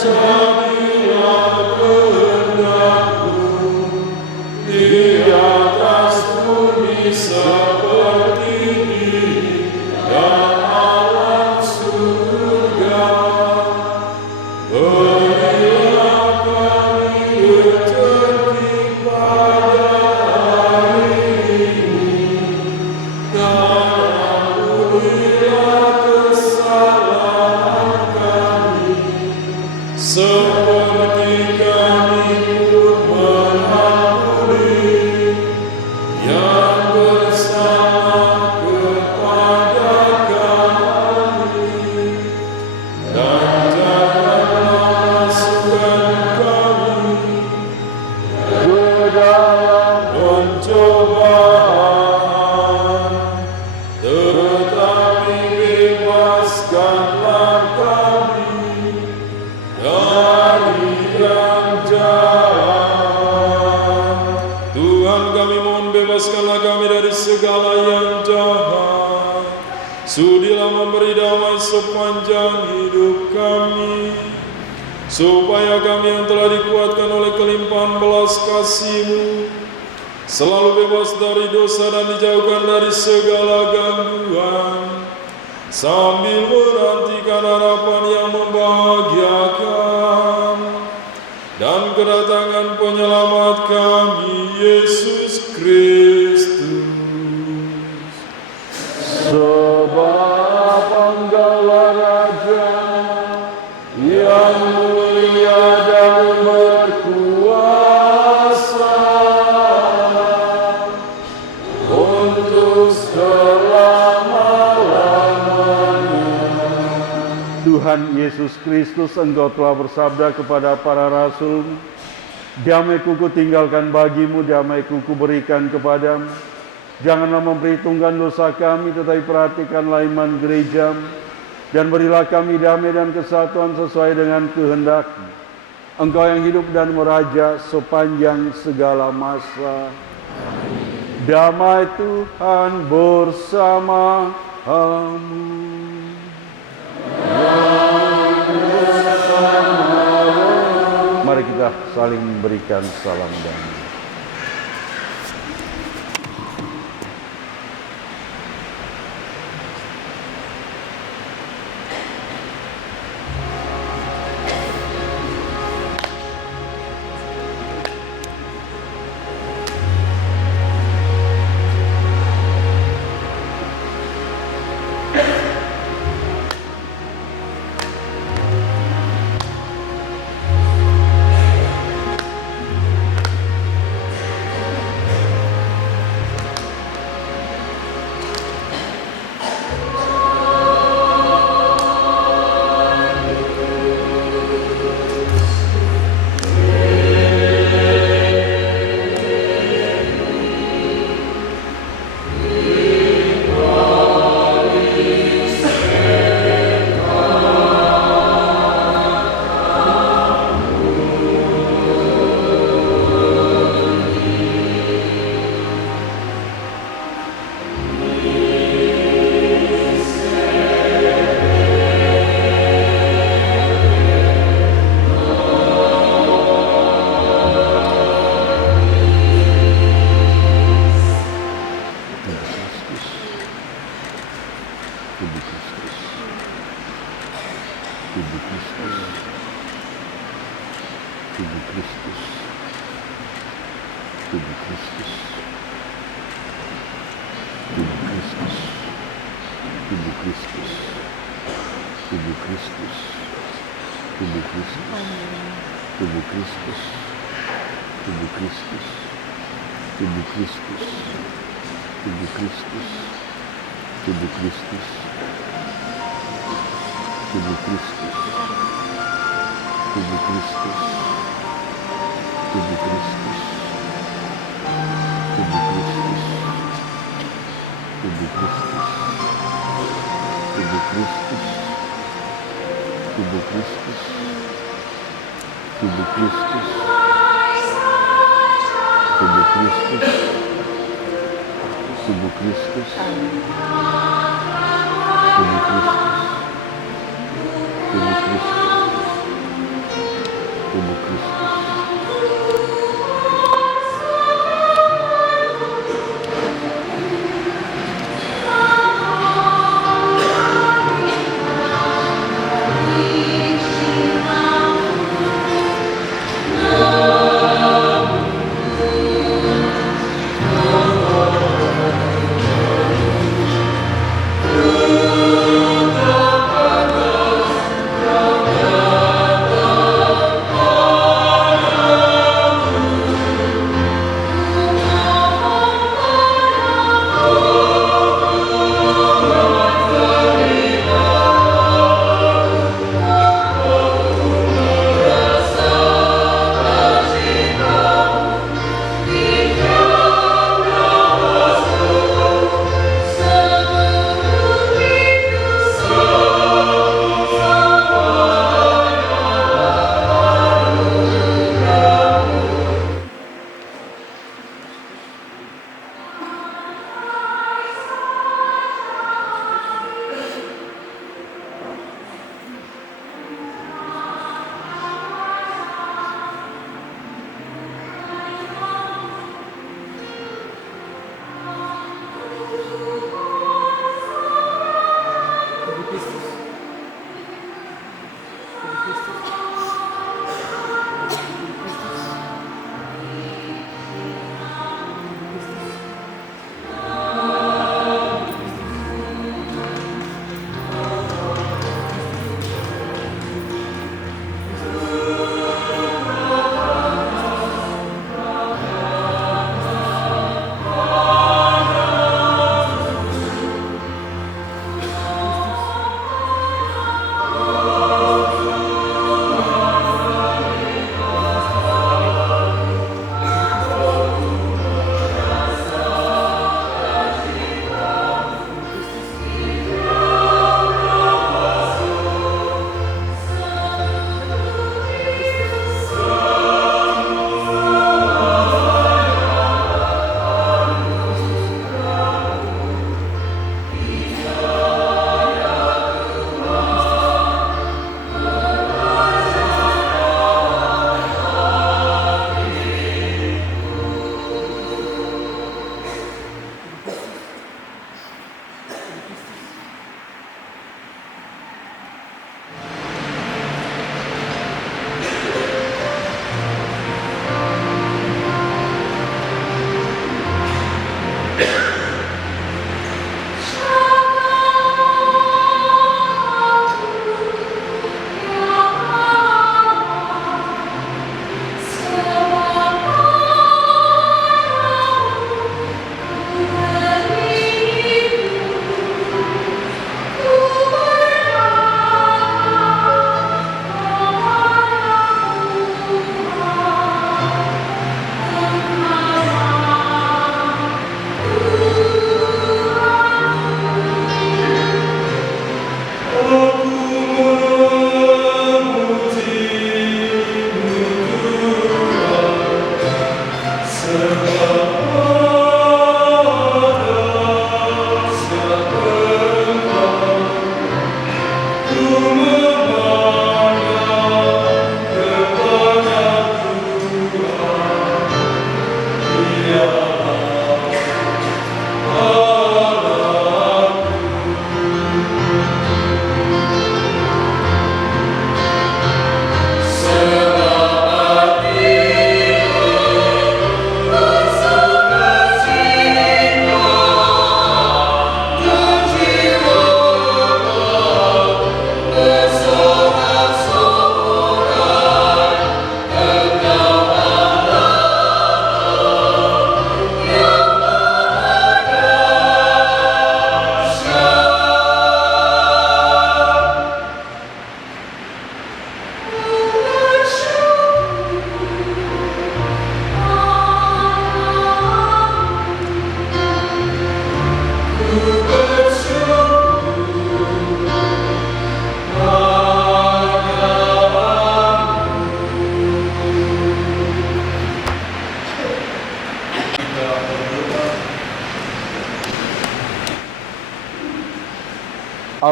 jadilah kehendak-Mu di atas bumi seperti di dalam alam surga. Berilah kami rezeki pada hari ini, dan ampunilah kesalahan kami, seperti kami pun mengampuni yang bersalah kepada kami, dan janganlah masukkan kami ke dalam pencobaan, tetapi bebaskanlah kami dari yang jahat. Tuhan kami mohon bebaskanlah kami dari segala yang jahat. Sudilah memberi damai sepanjang hidup kami, supaya kami yang telah dikuatkan oleh kelimpahan belas kasih-Mu selalu bebas dari dosa dan dijauhkan dari segala gangguan, sambil menantikan harapan yang membahagiakan dan kedatangan penyelamat kami, Yesus Kristus. Sebab Engkaulah Raja yang mulia dan berkuasa untuk selama-lamanya. Tuhan Yesus Kristus, Engkau telah bersabda kepada para rasul, damai-Ku kutinggalkan bagimu, damai-Ku kuberikan kepadamu. Janganlah memperhitungkan dosa kami, tetapi perhatikanlah iman gereja-Mu, dan berilah kami damai dan kesatuan sesuai dengan kehendak-Mu. Engkau yang hidup dan meraja sepanjang segala masa. Damai Tuhan bersama-Mu. Mari Mari kita saling memberikan salam damai.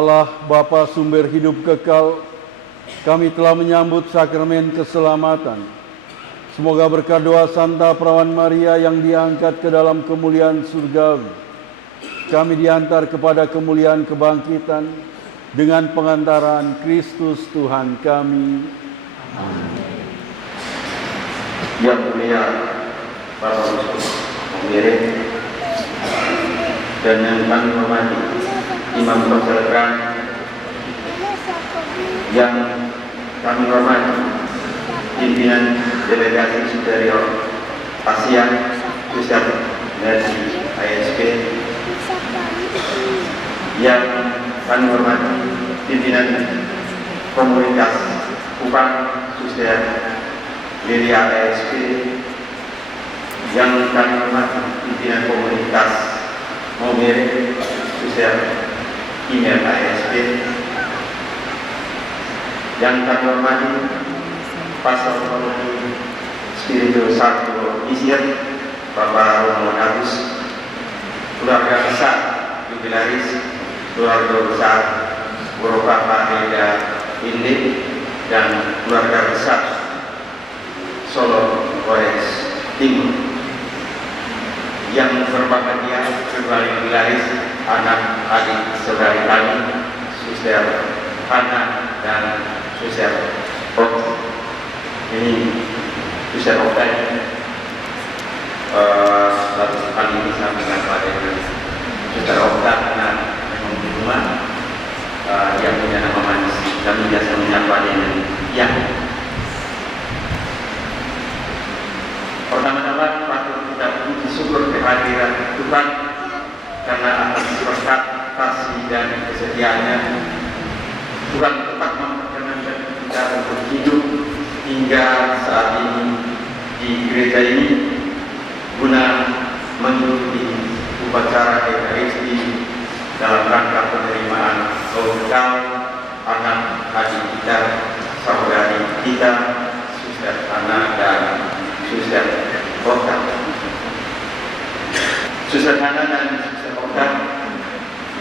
Allah Bapa sumber hidup kekal, kami telah menyambut sakramen keselamatan. Semoga berkat doa Santa Perawan Maria yang diangkat ke dalam kemuliaan surgawi, kami diantar kepada kemuliaan kebangkitan dengan pengantaran Kristus Tuhan kami. Yang mulia Bapak Pemimpin dan yang kami hormati Imam Konselekran, yang kami hormati pimpinan delegasi superior Asia Pusat Mercy ISP, yang kami hormati pimpinan komunitas Kupang Suster Lilia ISP, yang kami hormati pimpinan komunitas Mobil Suster Kimia ISP, yang kami hormati Pastor Koloni Spiritual Santo Isir Bapak Romo Agus, keluarga besar jubilaris, keluarga besar Bapak Reda Indi, dan keluarga besar Solo Flores Timur, yang berbahagia kembali jubilaris anak adik saudari kami Suster Hana dan Suster Ok. Ini Suster Ok baru sekali ini saya menyapa dengan Suster Ok karena memang di rumah yang punya nama manis, kami biasa menyapa dengan yang. Pertama-tama patut kita puji syukur kehadiran Tuhan karena atas berkat kasih dan kesediaannya Tuhan tetap memperkenankan kita untuk hidup hingga saat ini di gereja ini guna mengikuti upacara Ekaristi dalam rangka penerimaan lokal anak adik kita, saudari kita, Suster Hana dan Suster Okta. Suster Hana dan Suster Okta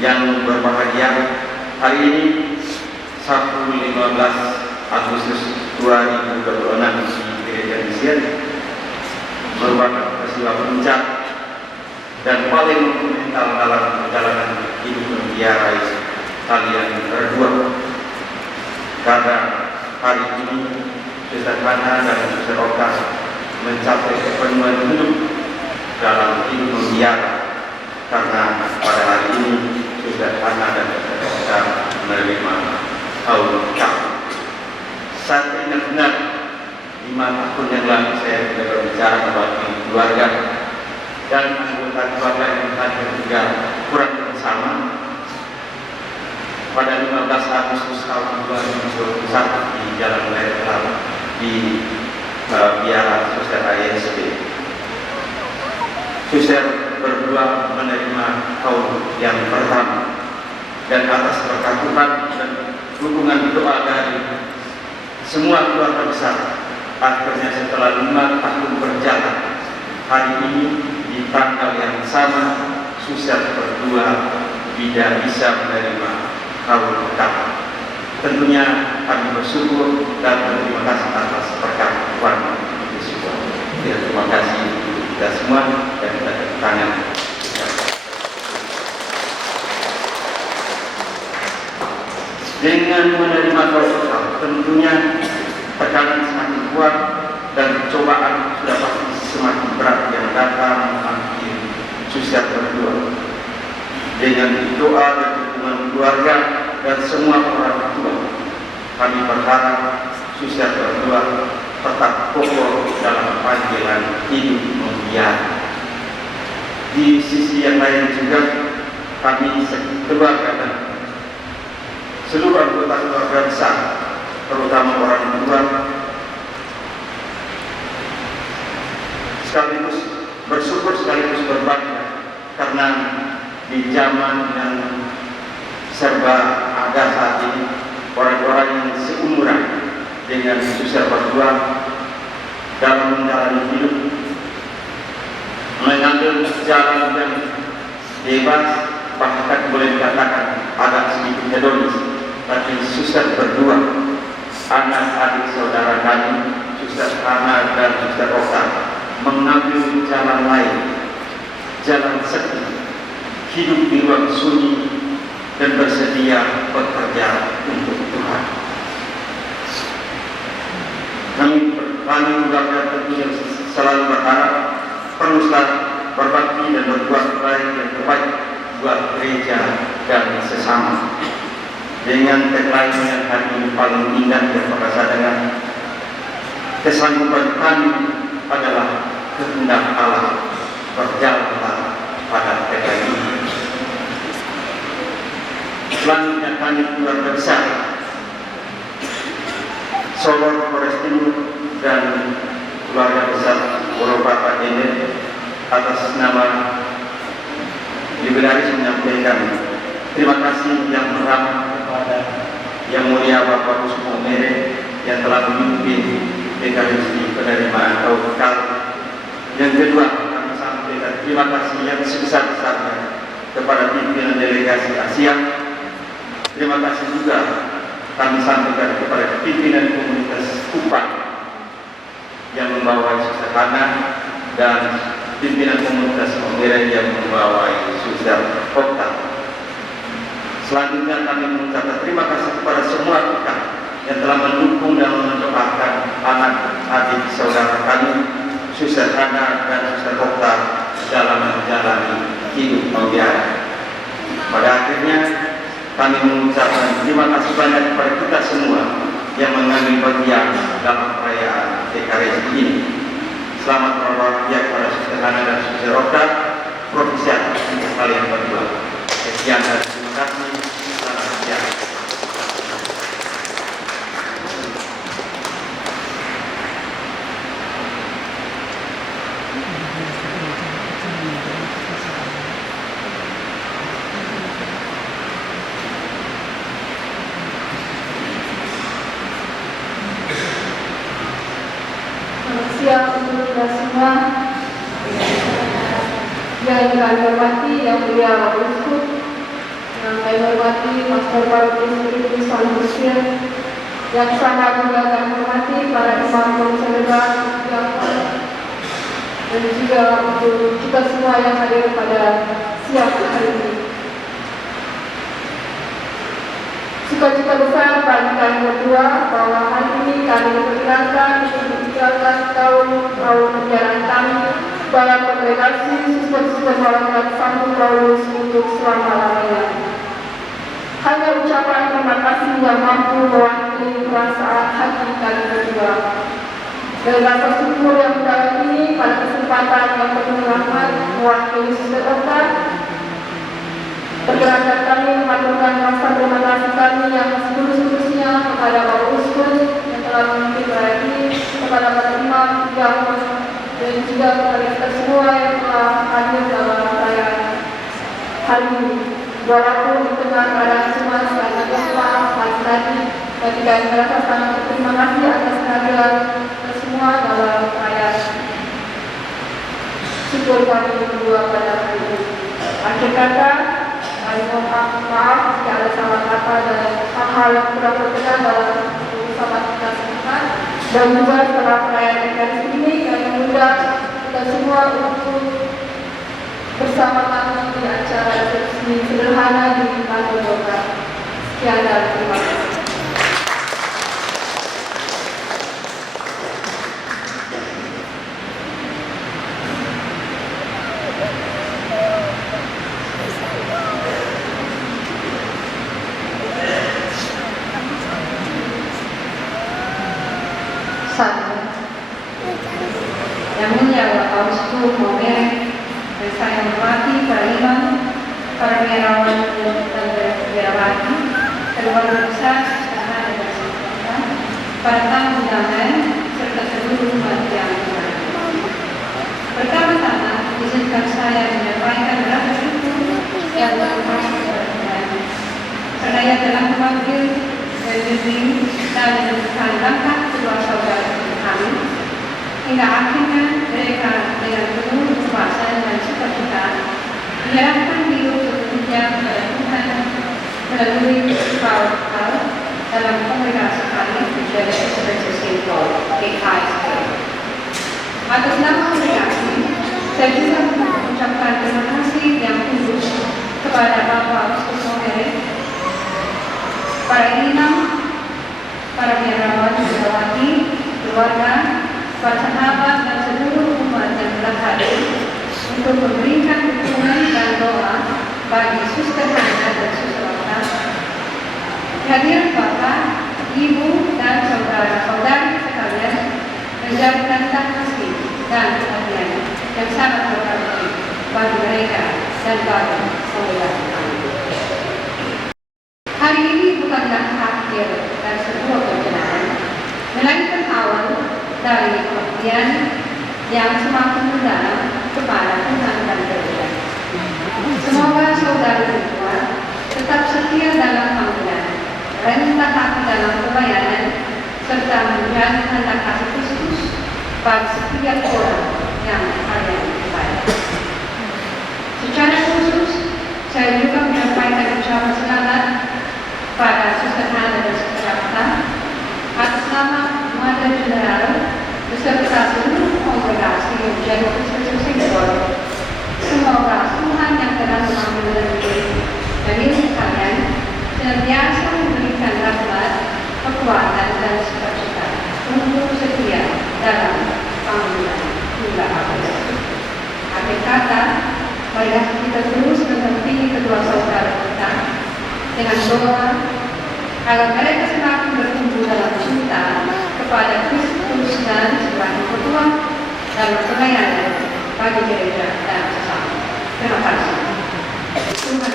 yang berbahagia, hari ini Sabtu 15 Agustus 2026 di Gereja Mesir merupakan peristiwa puncak dan paling monumental dalam perjalanan hidup mutiara kalian berdua, karena hari ini Suster Hana dan Suster Okta mencapai kepenuhan hidup dalam hidup mutiara, karena pada hari ini Suster Hana dan Suster Okta menerima haul kami. Saya ingat benar 5 tahun yang lalu saya sudah berbicara kepada keluarga dan anggota keluarga yang hadir juga kurang bersama pada 15 Agustus tahun 2021 di Jalan Leher di biara Suster ISP. Suster berdua menerima haul yang pertama, dan atas berkat Tuhan dan dukungan doa dari semua keluarga besar, akhirnya setelah 5 tahun berjalan, hari ini di tanggal yang sama Suster berdua tidak bisa menerima haul pertama. Tentunya kami bersyukur dan berterima kasih atas berkat Tuhan itu semua. Terima kasih kita semua dan kita tepuk tangan. Dengan menerima haul pertama, tentunya tekanan semakin kuat dan cobaan sudah pasti semakin berat yang datang menghampiri Suster berdua. Dengan doa dan dukungan keluarga dan semua orang tua, kami berharap Suster berdua tetap kokoh dalam panggilan hidup mulia. Di sisi yang lain juga kami keluarga dan seluruh anggota keluarga besar, terutama orang tua, sekaligus bersyukur sekaligus berbangga karena di zaman yang serba agak saat ini, orang-orang yang seumuran dengan Suster berdua dalam menjalani hidup mengambil jalan yang bebas, bahkan boleh dikatakan agak sedikit hedonis, tapi suster berdua, anak adik saudara kami, Suster Hana dan Suster Okta, mengambil jalan lain, jalan sepi, hidup di ruang sunyi dan bersedia bekerja untuk Tuhan. Kami keluarga tentunya selalu berharap teruslah berbakti dan berbuat baik yang terbaik buat gereja dan sesama. Dengan tagline yang hari ini paling indah yang pernah saya dengar, kesanggupan kami adalah kehendak Allah, berjalanlah pada tagline ini. Selanjutnya kami keluarga besar Solo Polres Timur dan keluarga besar Pulau Bapak ini atas nama Liberalis menyampaikan terima kasih yang ramah kepada Yang Mulia Bapak Usmo Mere yang telah memimpin Ekaristi penerimaan Aukal. Yang kedua, kami sampaikan terima kasih yang sebesar-besarnya kepada pimpinan delegasi Asia. Terima kasih juga kami sampaikan kepada pimpinan komunitas Kupang yang membawa Suster Hana dan pimpinan komunitas Modern yang membawa Suster Okta. Selanjutnya kami mengucapkan terima kasih kepada semua pihak yang telah mendukung dan mendoakan anak adik saudara kami, Suster Hana dan Suster Okta dalam menjalani hidup mutiara. Pada akhirnya kami mengucapkan terima kasih banyak kepada kita semua yang mengambil bagian dalam perayaan Ekaristi ini. Selamat berbahagia kepada Suster Hana dan Suster Okta, profesiat untuk kalian berdua. Sekian dan terima kasih. Selamat siang. Siap untuk kita semua. Yang kami hormati Yang Mulia Bapak Uskup, yang kami hormati Pastor Paulus Salusia, yang sangat juga kami hormati para imam konselera dan juga untuk kita semua yang hadir pada siang hari ini. Sukacita besar bagi kami berdua bahwa hari ini kami diperkenankan untuk 13 tahun penjarahan kami dalam kongregasi Suster-Suster Malaikat Santo Paulus untuk selama-lamanya. Hanya ucapan terima kasih yang mampu mewakili perasaan hati kami berdua. Dan rasa syukur yang dalam ini pada kesempatan yang penuh rahmat mewakili Suster Okta, pergerakan kami mematurkan rasa terima kasih kami yang setulus-tulusnya kepada Bapak Uskup yang telah memimpin perayaan ini, kepada para imam, dan juga kepada kita semua yang telah hadir dalam perayaan hari ini. Walaupun di tengah keadaan cemas karena gempa pagi tadi, tapi kami merasa sangat berterima kasih atas kehadiran kita semua dalam perayaan. Syukur kami berdua pada hari ini. Akhir kata, kami mohon maaf jika ada salah kata dan hal-hal yang kurang berkenan dalam bersama kita semua. Dan juga setelah perayaan Ekaristi ini, kami mengundang kita semua untuk bersama-sama di acara resepsi sederhana di kantor Golkar. Sekian dan terima kasih. Yang Mulia Bapak Uskup Momere, dan saya hormati para imam, para biarawan dan biarawati, keluarga besar, saudara dan saudara, para tamu undangan, serta seluruh umat yang berbahagia. Pertama-tama, izinkan saya menyampaikan rasa syukur yang termasuk kepada Tuhan, karena Ia telah memanggil dan membimbing dan menentukan langkah kedua saudara kami, hingga akhirnya mereka dengan penuh kepuasan dan sukacita menyerahkan hidup sepenuhnya kepada Tuhan melalui festival dalam kongregasi kami menjadi sebagai simbol KKSP. Atas nama kongregasi, saya juga mengucapkan terima kasih yang tulus kepada Bapak Uskup Mohere, para imam, para biarawan, biarawati, keluarga, para sahabat dan seluruh umat yang telah hadir untuk memberikan dukungan dan doa bagi Suster Hana dan Suster Okta. Hadirin Bapak, Ibu dan saudara-saudari sekalian, menjadikan kasih dan perhatian yang sangat berarti bagi mereka dan bagi kongregasi kami. Hari ini bukanlah akhir dari sebuah perjalanan, melainkan awal dari pengertian yang semakin mendalam kepada Tuhan dan gereja. Semoga saudara semua tetap setia dalam panggilan, rendah hati dalam pelayanan, serta menjadi tanda kasih Kristus bagi setiap orang yang kalian percaya. Secara khusus, saya juga menyampaikan ucapan selamat pada Suster Hana dan Suster Okta atas nama Mother General beserta seluruh kongregasi yang menjadi Kristus simbol. Semoga Tuhan yang telah mengambil dan ini kalian senantiasa memberikan rahmat, kekuatan dan sukacita untuk setia dalam panggilan hingga akhir. Akhir kata, marilah kita terus mendampingi kedua saudara kita dengan doa agar mereka semakin bertumbuh dalam cinta kepada Kristus dan sebagai ketua dalam pelayanan bagi gereja dan sesama. Terima kasih. Tuhan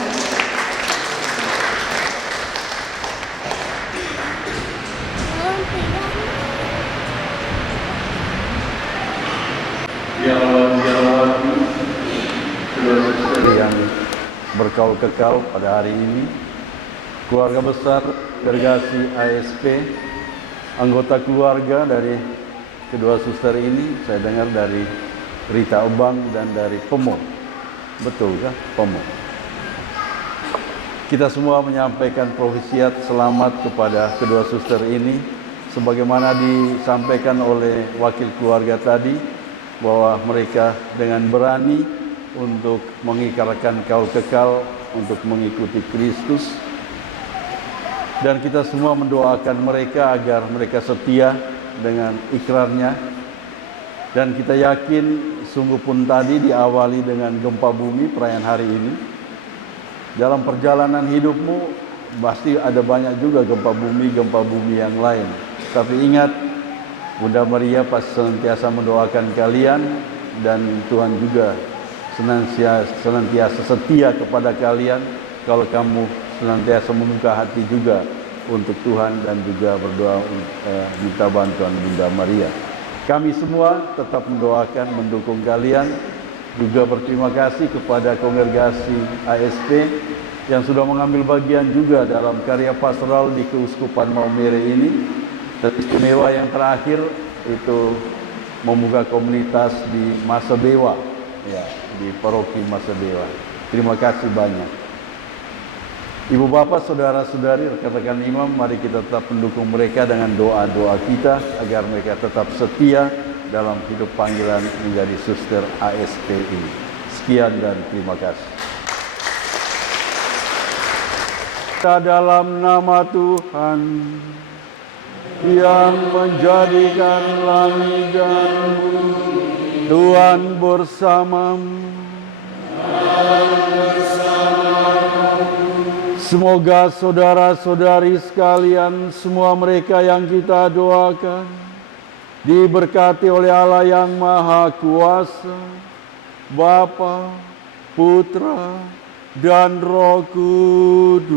biarawati, kedua suster yang berkaul kekal pada hari ini, keluarga besar Gergasi ASP, anggota keluarga dari kedua suster ini, saya dengar dari Rita Obang dan dari Pomo. Betul kah? Pomo. Kita semua menyampaikan profesiat selamat kepada kedua suster ini, sebagaimana disampaikan oleh wakil keluarga tadi, bahwa mereka dengan berani untuk mengikrarkan kaul kekal untuk mengikuti Kristus, dan kita semua mendoakan mereka agar mereka setia dengan ikrarnya. Dan kita yakin sungguh pun tadi diawali dengan gempa bumi perayaan hari ini. Dalam perjalanan hidupmu pasti ada banyak juga gempa bumi yang lain. Tapi ingat, Bunda Maria pasti senantiasa mendoakan kalian, dan Tuhan juga senantiasa setia kepada kalian kalau kamu senantiasa membuka hati juga untuk Tuhan dan juga berdoa minta bantuan Bunda Maria. Kami semua tetap mendoakan, mendukung kalian. Juga berterima kasih kepada kongregasi ASP yang sudah mengambil bagian juga dalam karya pastoral di Keuskupan Maumere ini. Dan istimewa yang terakhir itu membuka komunitas di Masabewa, ya, di paroki Masabewa. Terima kasih banyak. Ibu bapak, saudara-saudari, rekan-rekan imam, mari kita tetap mendukung mereka dengan doa-doa kita agar mereka tetap setia dalam hidup panggilan menjadi suster ASP ini. Sekian dan terima kasih. Kita dalam nama Tuhan yang menjadikan langit dan bumi, Tuhan bersamamu. Semoga saudara-saudari sekalian, semua mereka yang kita doakan, diberkati oleh Allah yang Maha Kuasa, Bapa, Putra, dan Roh Kudus.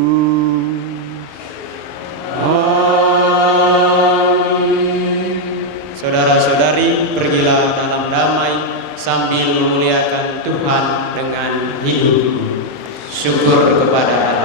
Amin. Saudara-saudari, pergilah dalam damai sambil memuliakan Tuhan dengan hidup. Syukur kepada Allah.